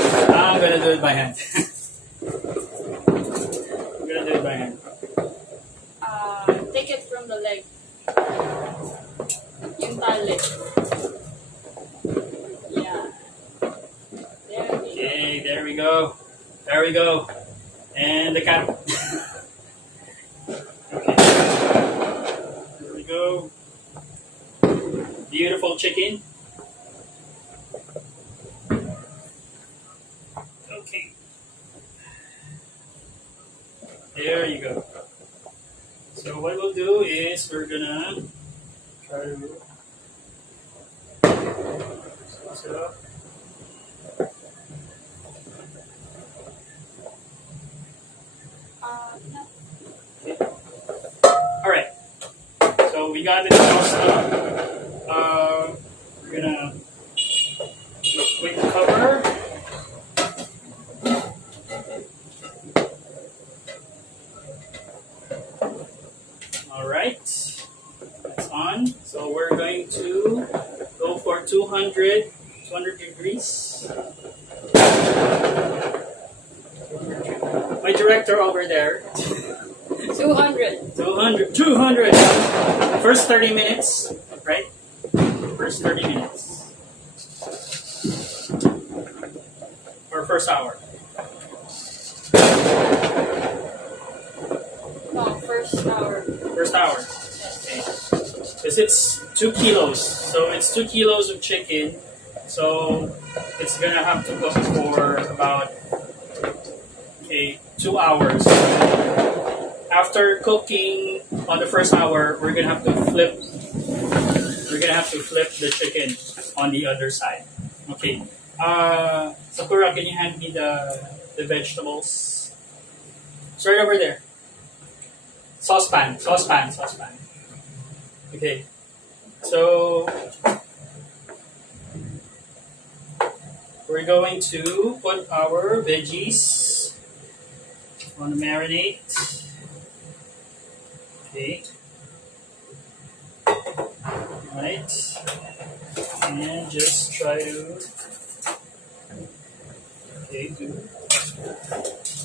I'm going to do it by hand. I'm going to do it by hand. Take it from the leg. Yung tali. Yeah. Okay, there we go. There we go. And the cat. Okay. There we go. Beautiful chicken. Okay. There you go. So what we'll do is we're gonna try to sauce it up. All right. So we got it sauced up. We're gonna do a quick cover. All right, that's on. So we're going to go for 200 degrees. My director over there. 200. 200. First 30 minutes, right? First 30 minutes. Or first hour. No, first hour. First hour. Okay. Because it's 2 kilos. So it's 2 kilos of chicken. So it's gonna have to cook for about 2 hours. After cooking on the first hour, we're gonna have to flip. We're gonna have to flip the chicken on the other side. Okay. Sakura, can you hand me the vegetables? It's right over there. Saucepan. Okay. So we're going to put our veggies on the marinade. Okay. Alright. And just try to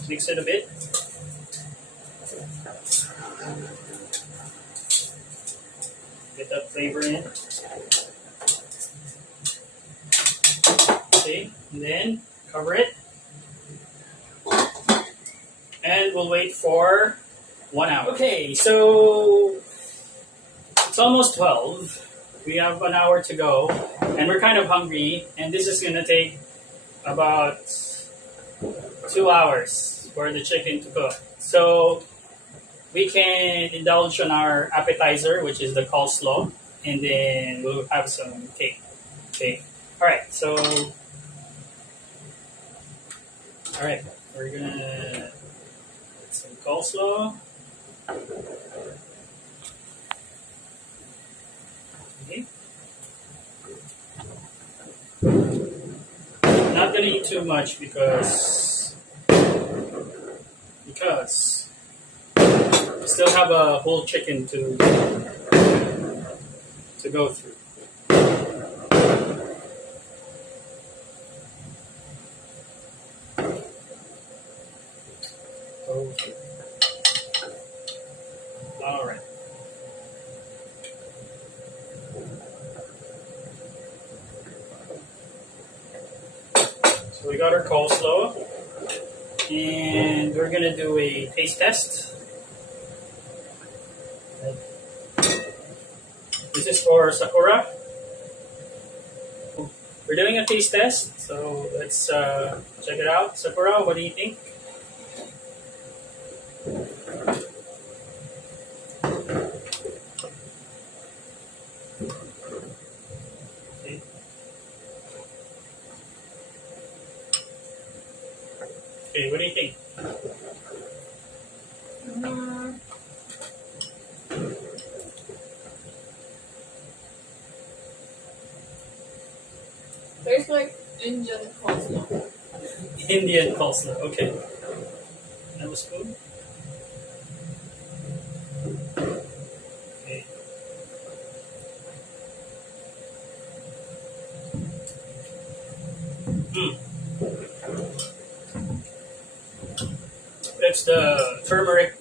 mix it a bit. Get that flavor in. Okay, and then cover it. And we'll wait for 1 hour. Okay, so it's almost 12. We have an hour to go, and we're kind of hungry, and this is gonna take about 2 hours for the chicken to cook. So we can indulge on our appetizer, which is the coleslaw, and then we'll have some cake. Okay. Alright, so we're gonna get some coleslaw. Okay. Not gonna eat too much because we still have a whole chicken to go through. So we got our coleslaw, and we're gonna do a taste test. This is for Sakura. We're doing a taste test, so let's check it out. Sakura, what do you think? Okay. Okay, what do you think? Mm, tastes like Indian coleslaw. Indian coleslaw. Okay. Have a spoon. Okay. It's the turmeric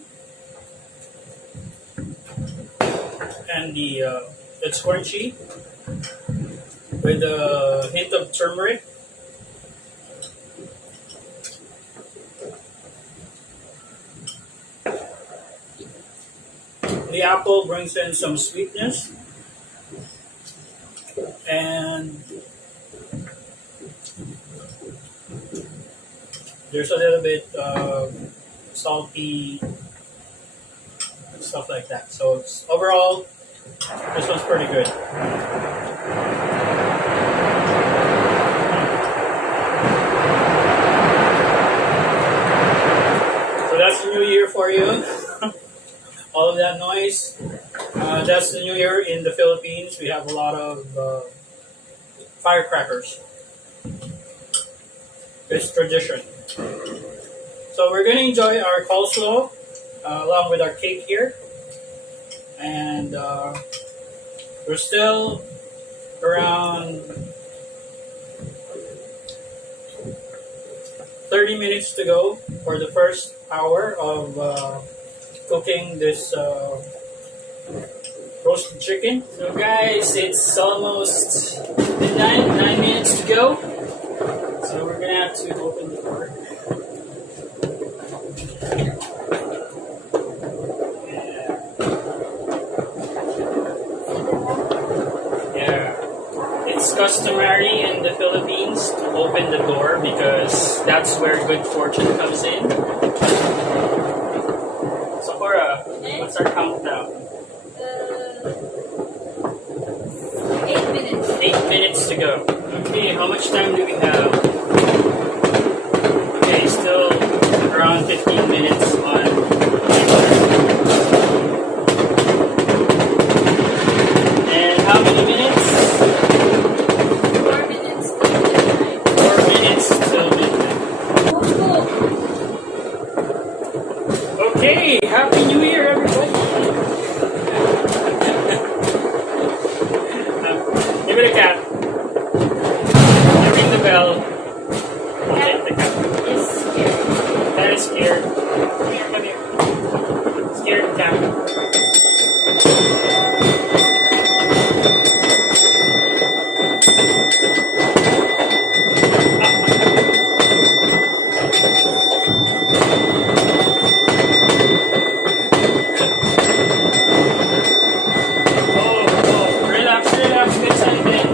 and the it's crunchy with a hint of turmeric. The apple brings in some sweetness, and there's a little bit salty stuff like that. So it's overall, this one's pretty good. So that's the new year for you. All of that noise. That's the new year in the Philippines. We have a lot of firecrackers. It's tradition. So we're going to enjoy our coleslaw along with our cake here. And we're still around 30 minutes to go for the first hour of cooking this roasted chicken. So guys, it's almost midnight, 9 minutes to go. So we're gonna have to open the door. Yeah. It's customary in the Philippines to open the door because that's where good fortune comes in. Sakura, what's our countdown? 8 minutes. 8 minutes to go. Okay, how much time do we have? Okay, still around 15 minutes on. And how many minutes? 4 minutes till midnight. 4 minutes till midnight. Okay, Happy New Year, everybody! Give it a cat. You ring the bell. I'll take the cat. Is scared. Cat is scared. Come here, come here. Scared cat. Oh, relax, relax, Benzaiten.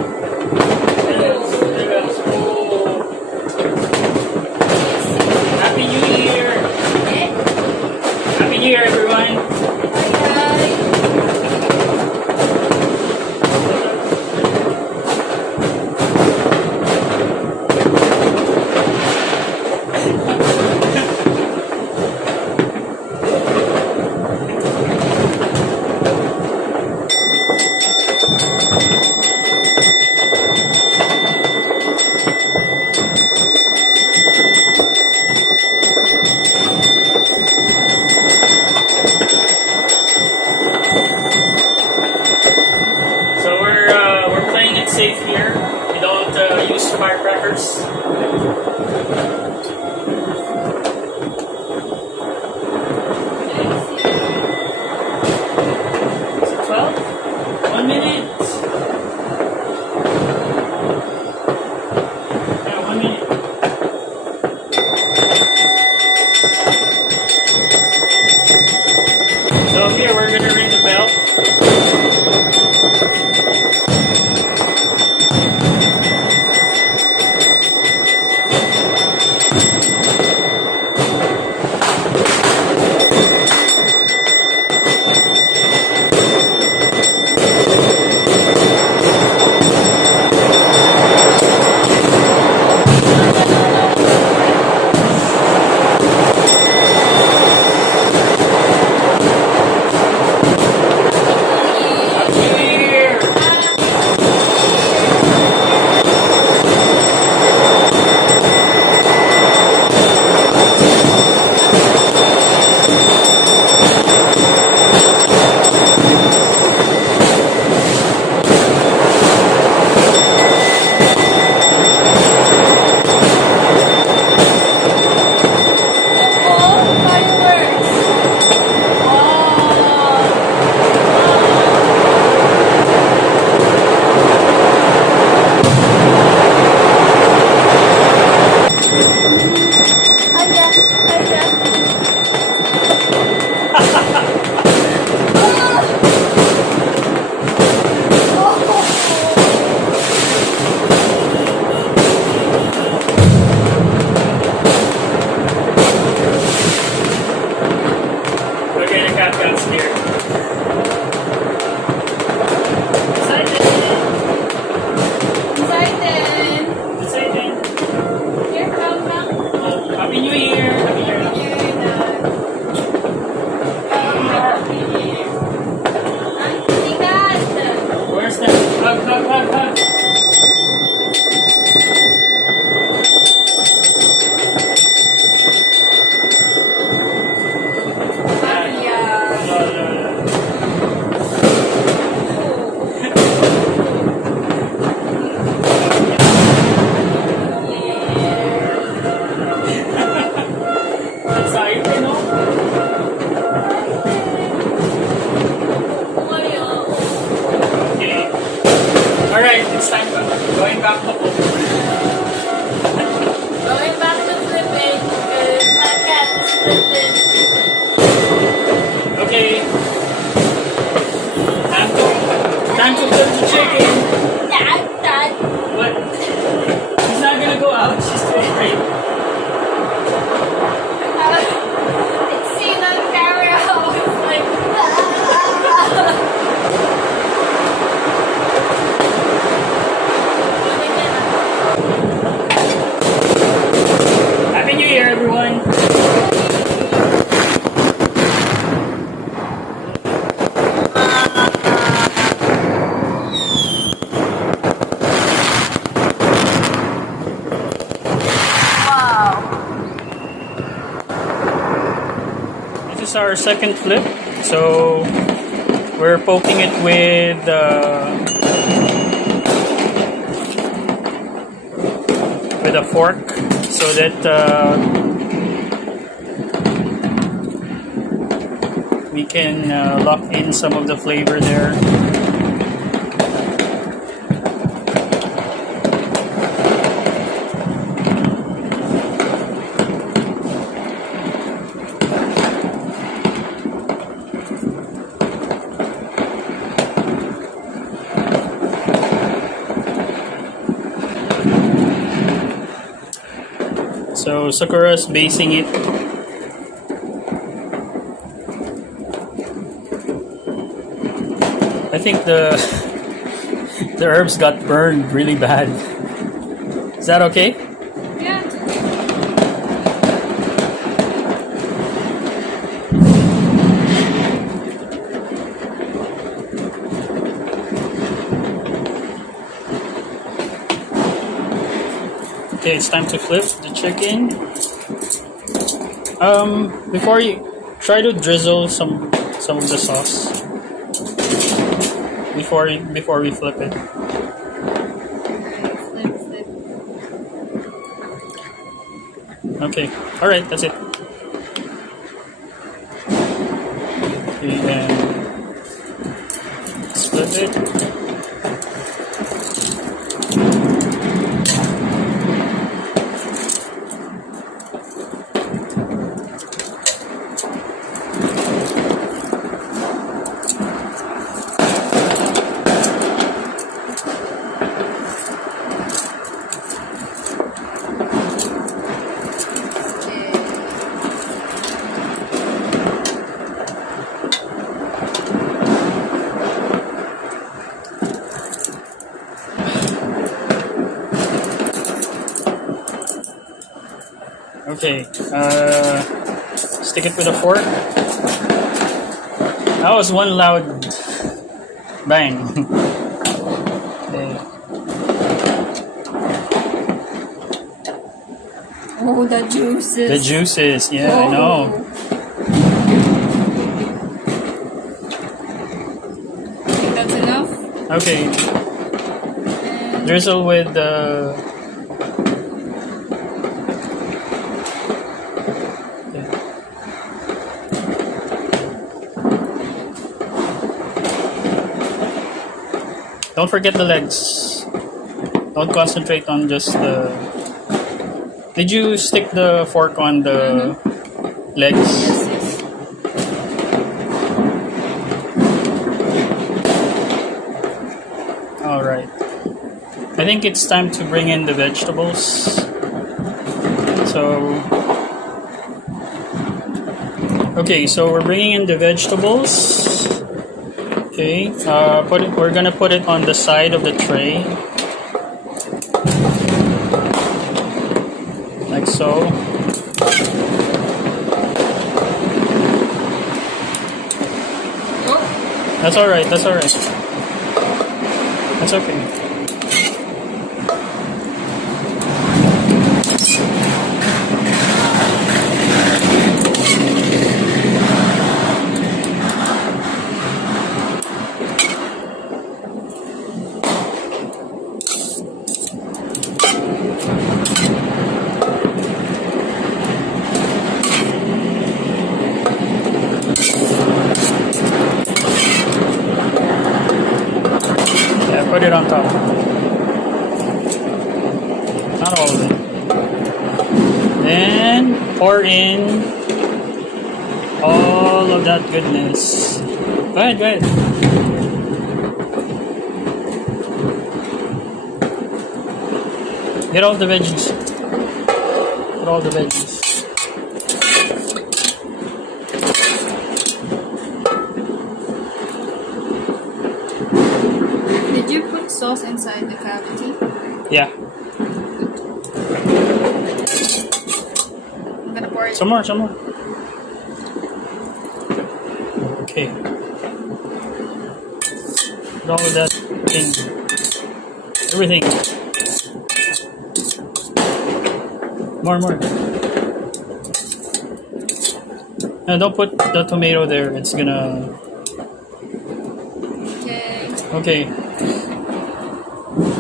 Relax, relax. Oh, Happy New Year! Eh? Happy New Year, everyone! Bye So we're playing it safe here. We don't use firecrackers. Is it 12? 1 minute. Yeah, 1 minute. Going back to flipping. Going back to flipping because my cat is flipping. Okay. Time to flip the chicken. Dad. What? She's not gonna go out. She's too afraid. It's seen on camera how it's like. Happy New Year, everyone. Wow. This is our second flip. So we're poking it with a fork so that we can lock in some of the flavor there. So Sakura's basing it. I think the herbs got burned really bad. Is that okay? Yeah. Okay, it's time to flip the chicken. Before you try to drizzle some of the sauce before we flip it. Flip. Okay, all right, that's it. Okay, then split it. Okay, stick it with a fork. That was one loud bang. Okay. Oh, the juices. The juices, yeah, I know. Think that's enough? Okay, drizzle with the. Don't forget the legs. Don't concentrate on just the. Did you stick the fork on the legs? Yes. All right. I think it's time to bring in the vegetables. So. Okay, so we're bringing in the vegetables. Okay, we're gonna put it on the side of the tray, like so. Oh, That's all right. That's all right. That's okay. Put it on top. Not all of it. Then pour in all of that goodness. Go ahead, go ahead. Get all the veggies. Put all the veggies. Did you put sauce inside the cavity? Yeah. I'm gonna pour it. Some more, some more. Okay. Put all of that thing. Everything. More, more. No, don't put the tomato there. It's gonna... Okay. Okay.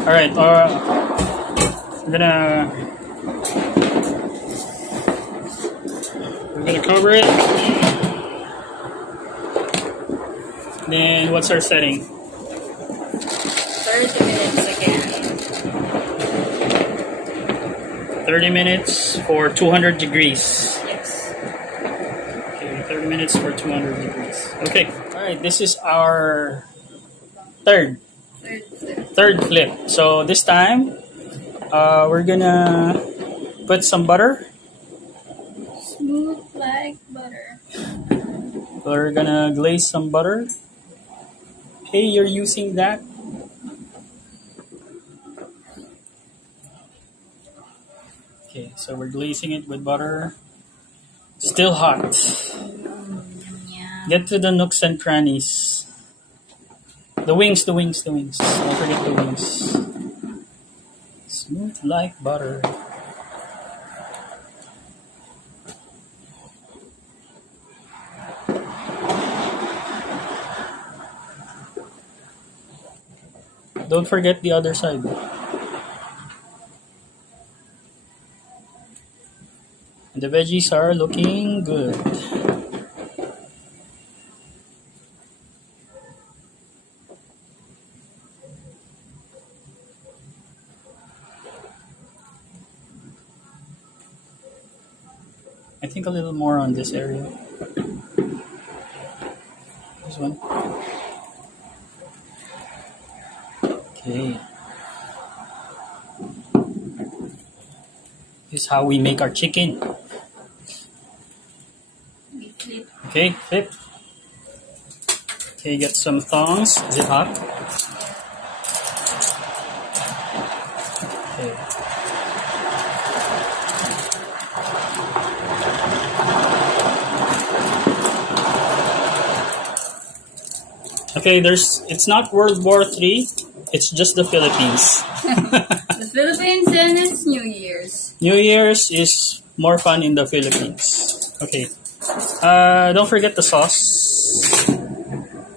Alright, we're gonna cover it. Then what's our setting? 30 minutes again. 30 minutes for 200 degrees. Yes. Okay, 30 minutes for 200 degrees. Okay. Alright, this is our third flip. So this time, we're gonna put some butter. Smooth like butter. We're gonna glaze some butter. Okay, you're using that. Okay, so we're glazing it with butter. Still hot. Yeah. Get to the nooks and crannies. The wings. Don't forget the wings. Smooth like butter. Don't forget the other side. And the veggies are looking good. I think a little more on this area. This one. Okay. This is how we make our chicken. We flip. Okay, flip. Okay, get some thongs. Is it hot? Okay. Okay, it's not World War III, it's just the Philippines. The Philippines and it's New Year's. New Year's is more fun in the Philippines. Okay. Don't forget the sauce.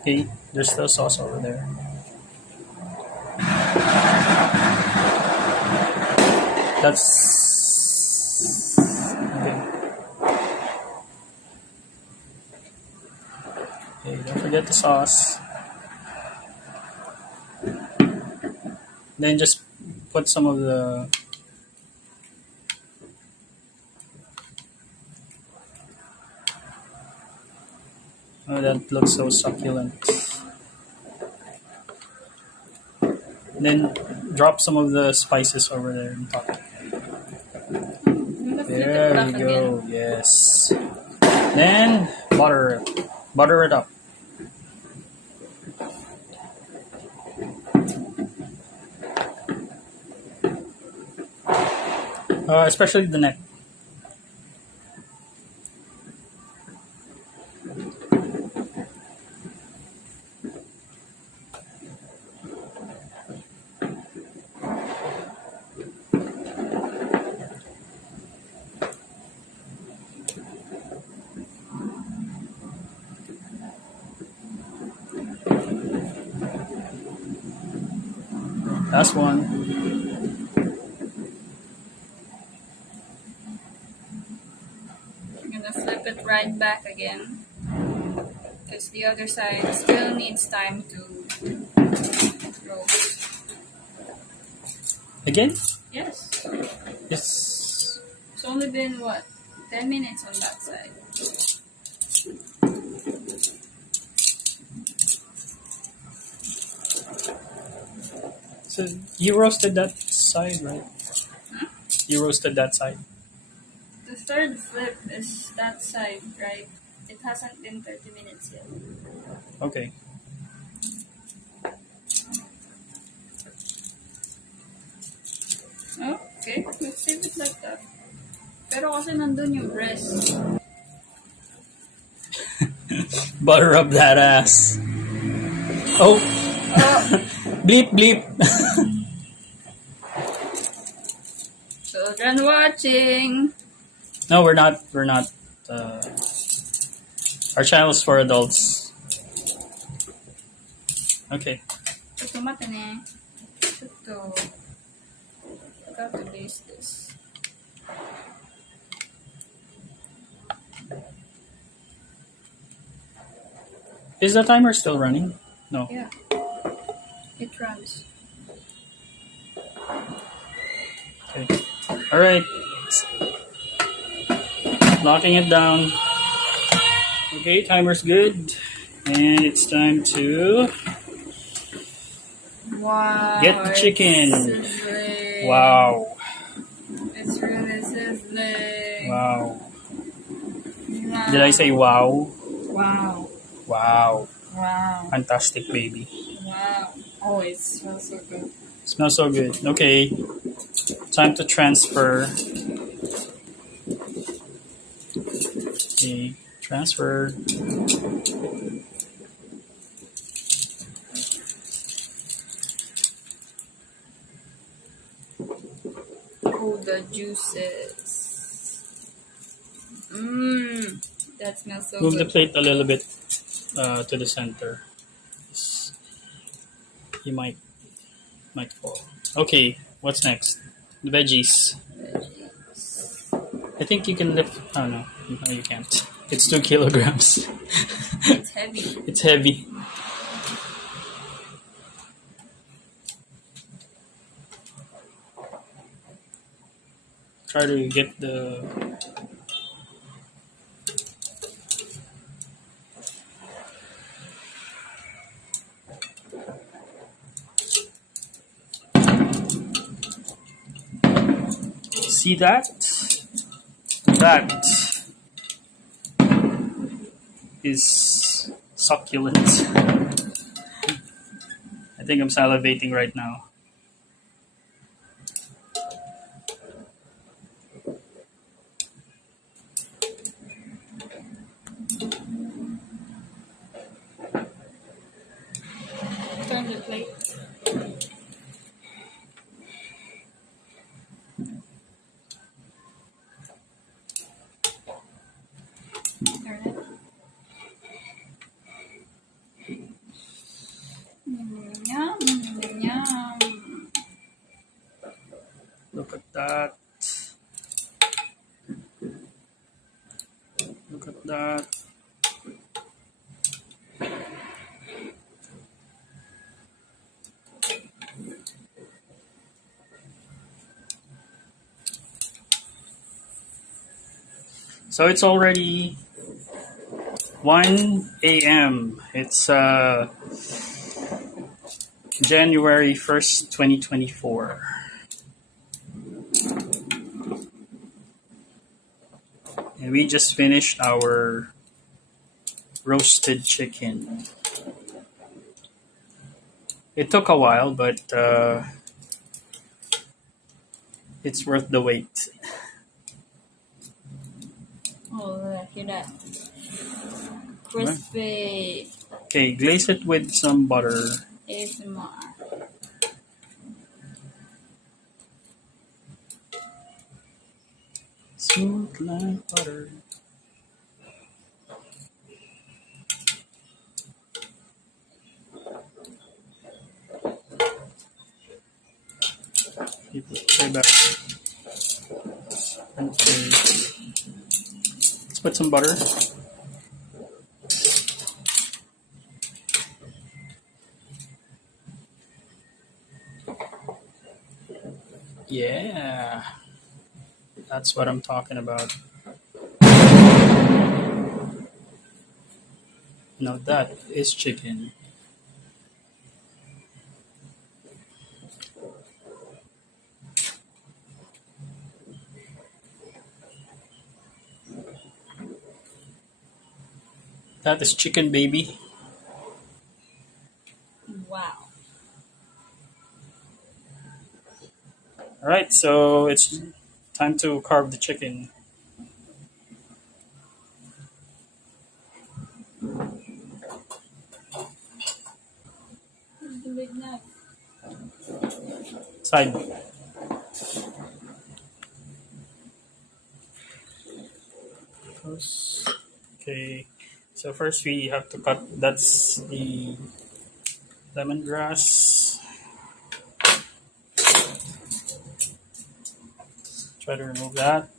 Okay, there's the sauce over there. That's okay. Okay, don't forget the sauce. Then just put some of the oh, that looks so succulent. Then drop some of the spices over there on top. There we go. Yes. Then butter it up. Especially the neck. Last one. I'm gonna flip it right back again. Because the other side still needs time to roast. Again? Yes. It's It's only been what? 10 minutes on that side. so you roasted that side, right? Huh? You roasted that side. The third flip is that side, right? It hasn't been 30 minutes yet. Okay. Oh, okay. Let's save it like that. Pero kasi nandun yung breast. Butter up that ass. Oh, Oh! bleep bleep. Children watching! No, we're not. We're not. Our channel is for adults. Okay. Ito mata ne. Ito. Got to base this. Is the timer still running? No. Yeah. It runs. Okay. All right. Locking it down. Okay, timer's good. And it's time to Wow. get the chicken. It's sizzling. Wow. It's really sizzling. Wow. Wow. Did I say wow? Wow. Wow. Wow. Fantastic, baby. Wow. Oh, it smells so good. Smells so good. Okay. Time to transfer. Okay. Transfer. Oh, the juices. Mmm. That smells so Move good. the plate a little bit to the center. You might fall. Okay. What's next? The veggies. I think you can lift. Oh no, no, you can't. It's 2 kilograms. It's heavy. It's heavy. Try to get the. See that? That is succulent. I think I'm salivating right now. Turn the plate. Turn it. Yum, yum. Look at that. Look at that. So it's already 1 a.m. It's January 1st, 2024. And we just finished our roasted chicken. It took a while, but it's worth the wait. Oh, look at that. Crispy. Okay, glaze it with some butter. ASMR. Smooth like butter. Say back. Okay. Let's put some butter. Yeah, that's what I'm talking about. No, that is chicken. That is chicken, baby. Wow. All right, so it's time to carve the chicken. Where's the big knife? Side. Okay. So first we have to cut. That's the lemongrass. Try to remove that.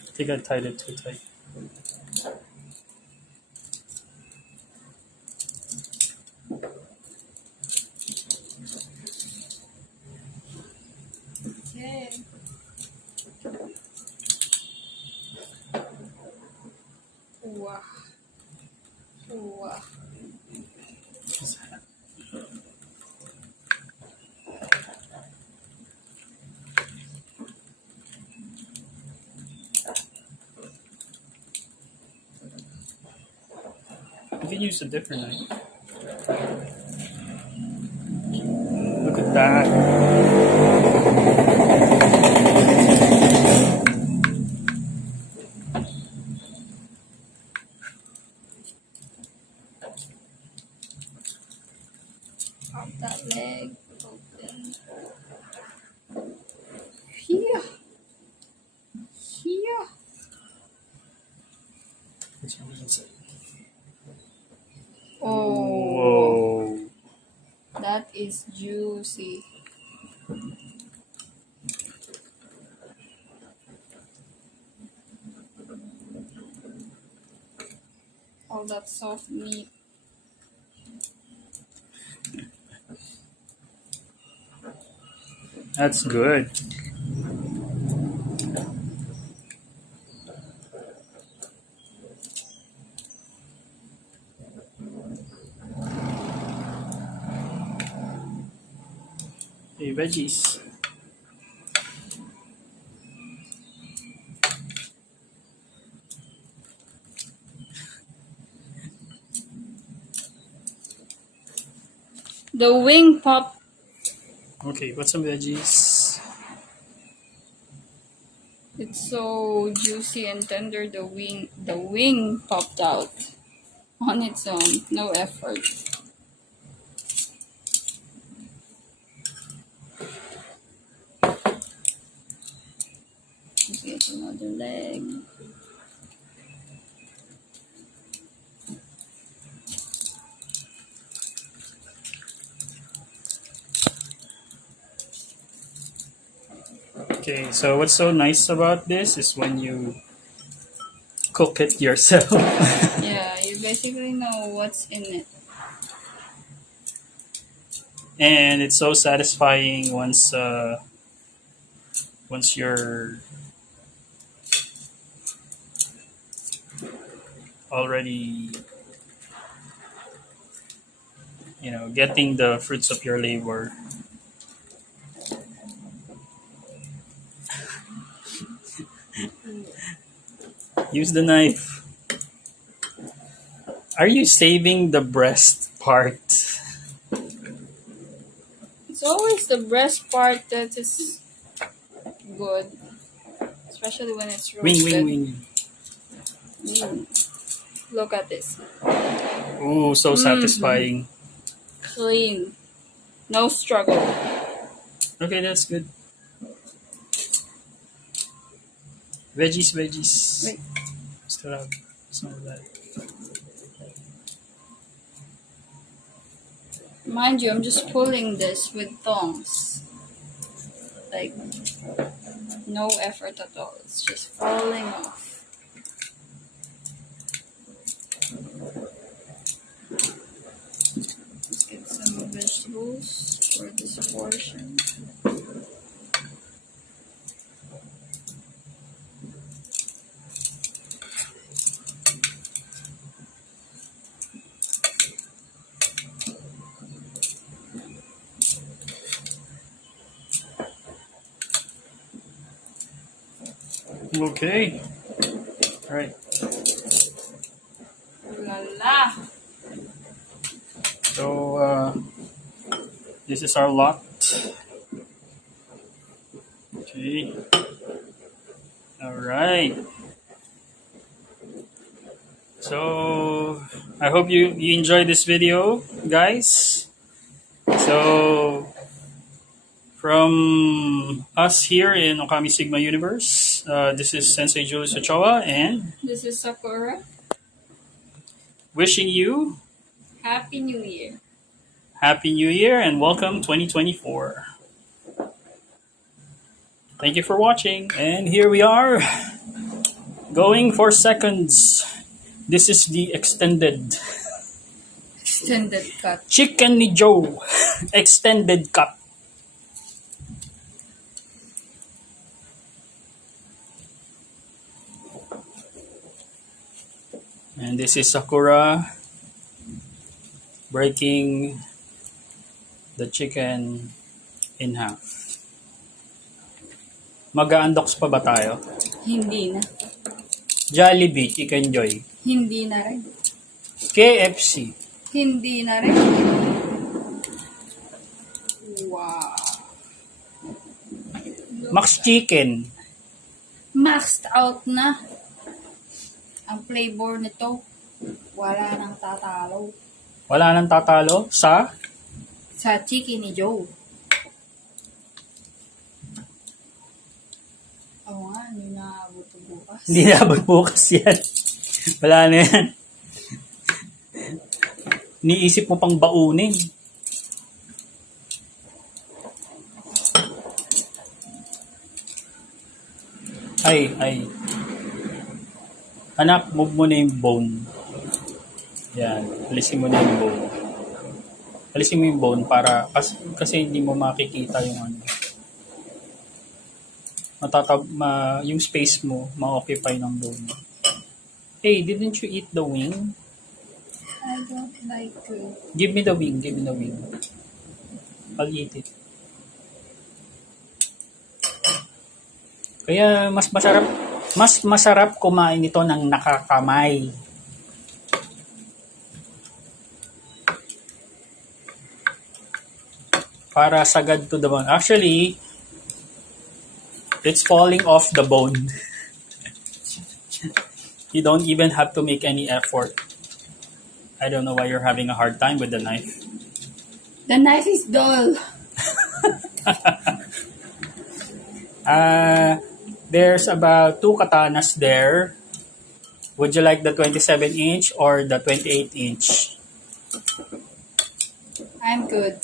I think I tied it too tight. Okay. Wow. Wow. You can use a different knife. Look at that. Pop that leg open. Here. Here. It's on the inside. Oh. Whoa. That is juicy. All that soft meat. That's good. Hey, veggies. The wing pop. Okay, put some veggies. It's so juicy and tender. The wing popped out on its own. No effort. Get another leg. Okay, so what's so nice about this is when you cook it yourself. Yeah, you basically know what's in it. And it's so satisfying once you're already getting the fruits of your labor. Use the knife. Are you saving the breast part? It's always the breast part that is good, especially when it's Wing, roasted. wing, wing. Look at this. Ooh, so satisfying. Clean. No struggle. Okay, that's good. Veggies, veggies. Wait. Still have some of that. Mind you, I'm just pulling this with tongs. Like, No effort at all. It's just falling off. Let's get some vegetables for this portion. Okay. All right. La la. So this is our lot. Okay. All right. So I hope you enjoyed this video, guys. So from us here in ôKAMI Sigma Universe, this is Sensei Julius Ochoa, and This is Sakura. wishing you Happy New Year. Happy New Year and welcome 2024. Thank you for watching, and here we are going for seconds. This is the extended Extended cut. Chicken ni Joe extended cut. And this is Sakura breaking the chicken in half. Mag-unbox pa ba tayo? Hindi na. Jollibee, Chicken Joy. Hindi na rin. KFC. Hindi na rin. Wow. Max Chicken. Maxed out na. Ang flavor nito, wala nang tatalo. Wala nang tatalo sa Sa chicken ni Joe. Oo nga, hindi naabot bukas. hindi naabot bukas yan. Wala na yan. Niisip mo pang baunin. Ay. Anak, move mo na yung bone. Yan, alisin mo na yung bone. Alisin mo yung bone para, kasi hindi mo makikita yung ano. Yung space mo, ma-occupy ng bone. Hey, didn't you eat the wing? I don't like to. Give me the wing. I'll eat it. Kaya mas masarap kumain ito ng nakakamay. Para sagad to the bone. Actually, it's falling off the bone. You don't even have to make any effort. I don't know why you're having a hard time with the knife. The knife is dull. There's about 2 katanas there. Would you like the 27-inch or the 28-inch? I'm good.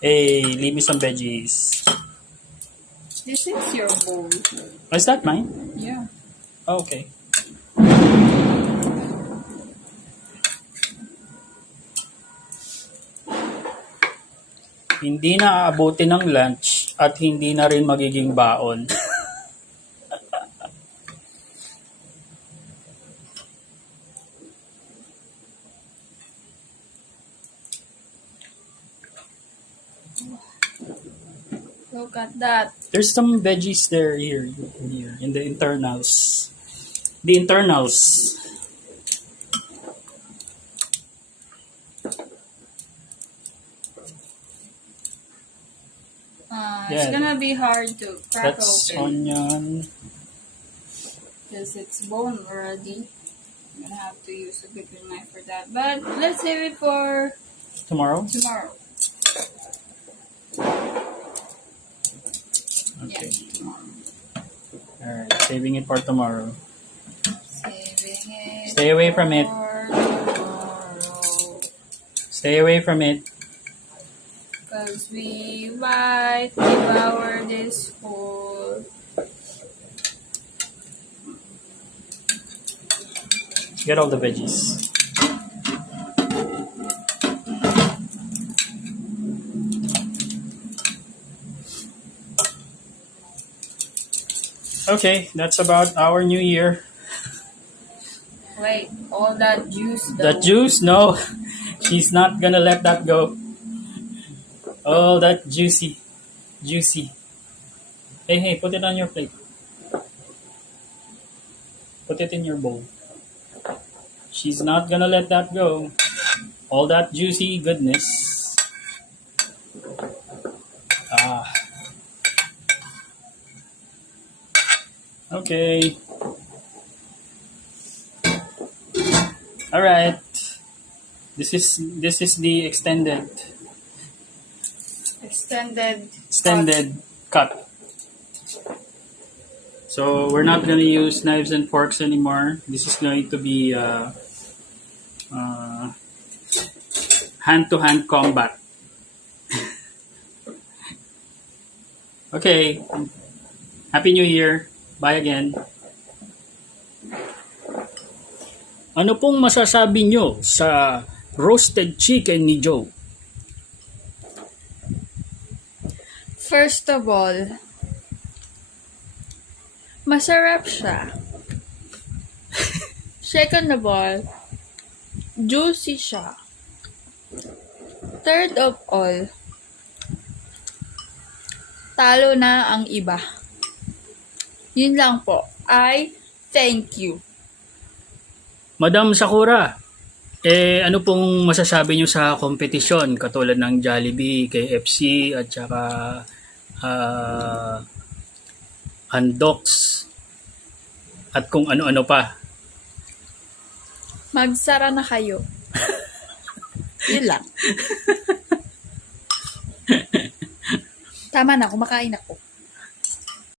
Hey, leave me some veggies. This is your bowl. Oh, is that mine? Yeah. Oh, okay. Hindi na aabutin ng lunch at hindi na rin magiging baon. Look at that. There's some veggies there here in the internals. The internals. It's Yeah. gonna be hard to crack That's open onion. because it's bone already. I'm gonna have to use a bigger knife for that. But let's save it for Tomorrow? tomorrow. Okay. Yeah, tomorrow. Alright, saving it for tomorrow. Saving it. Stay away from it. for tomorrow. Stay away from it. Because we might devour this whole. Get all the veggies. Okay, that's about our new year. Wait, all that juice though. That juice? No, she's not gonna let that go. All that juicy. Hey, put it on your plate. Put it in your bowl. She's not gonna let that go. All that juicy goodness. Ah. Okay. All right. This is the extended cut. So we're not gonna use knives and forks anymore. This is going to be hand-to-hand combat. Okay. Happy New Year. Bye again. Ano pong masasabi nyo sa roasted chicken ni Joe? First of all, masarap siya. Second of all, juicy siya. Third of all, talo na ang iba. Yun lang po. I thank you. Madam Sakura, ano pong masasabi nyo sa kompetisyon katulad ng Jollibee, KFC at saka Andox at kung ano-ano pa? Magsara na kayo. Yun lang. Tama na, kumakain ako.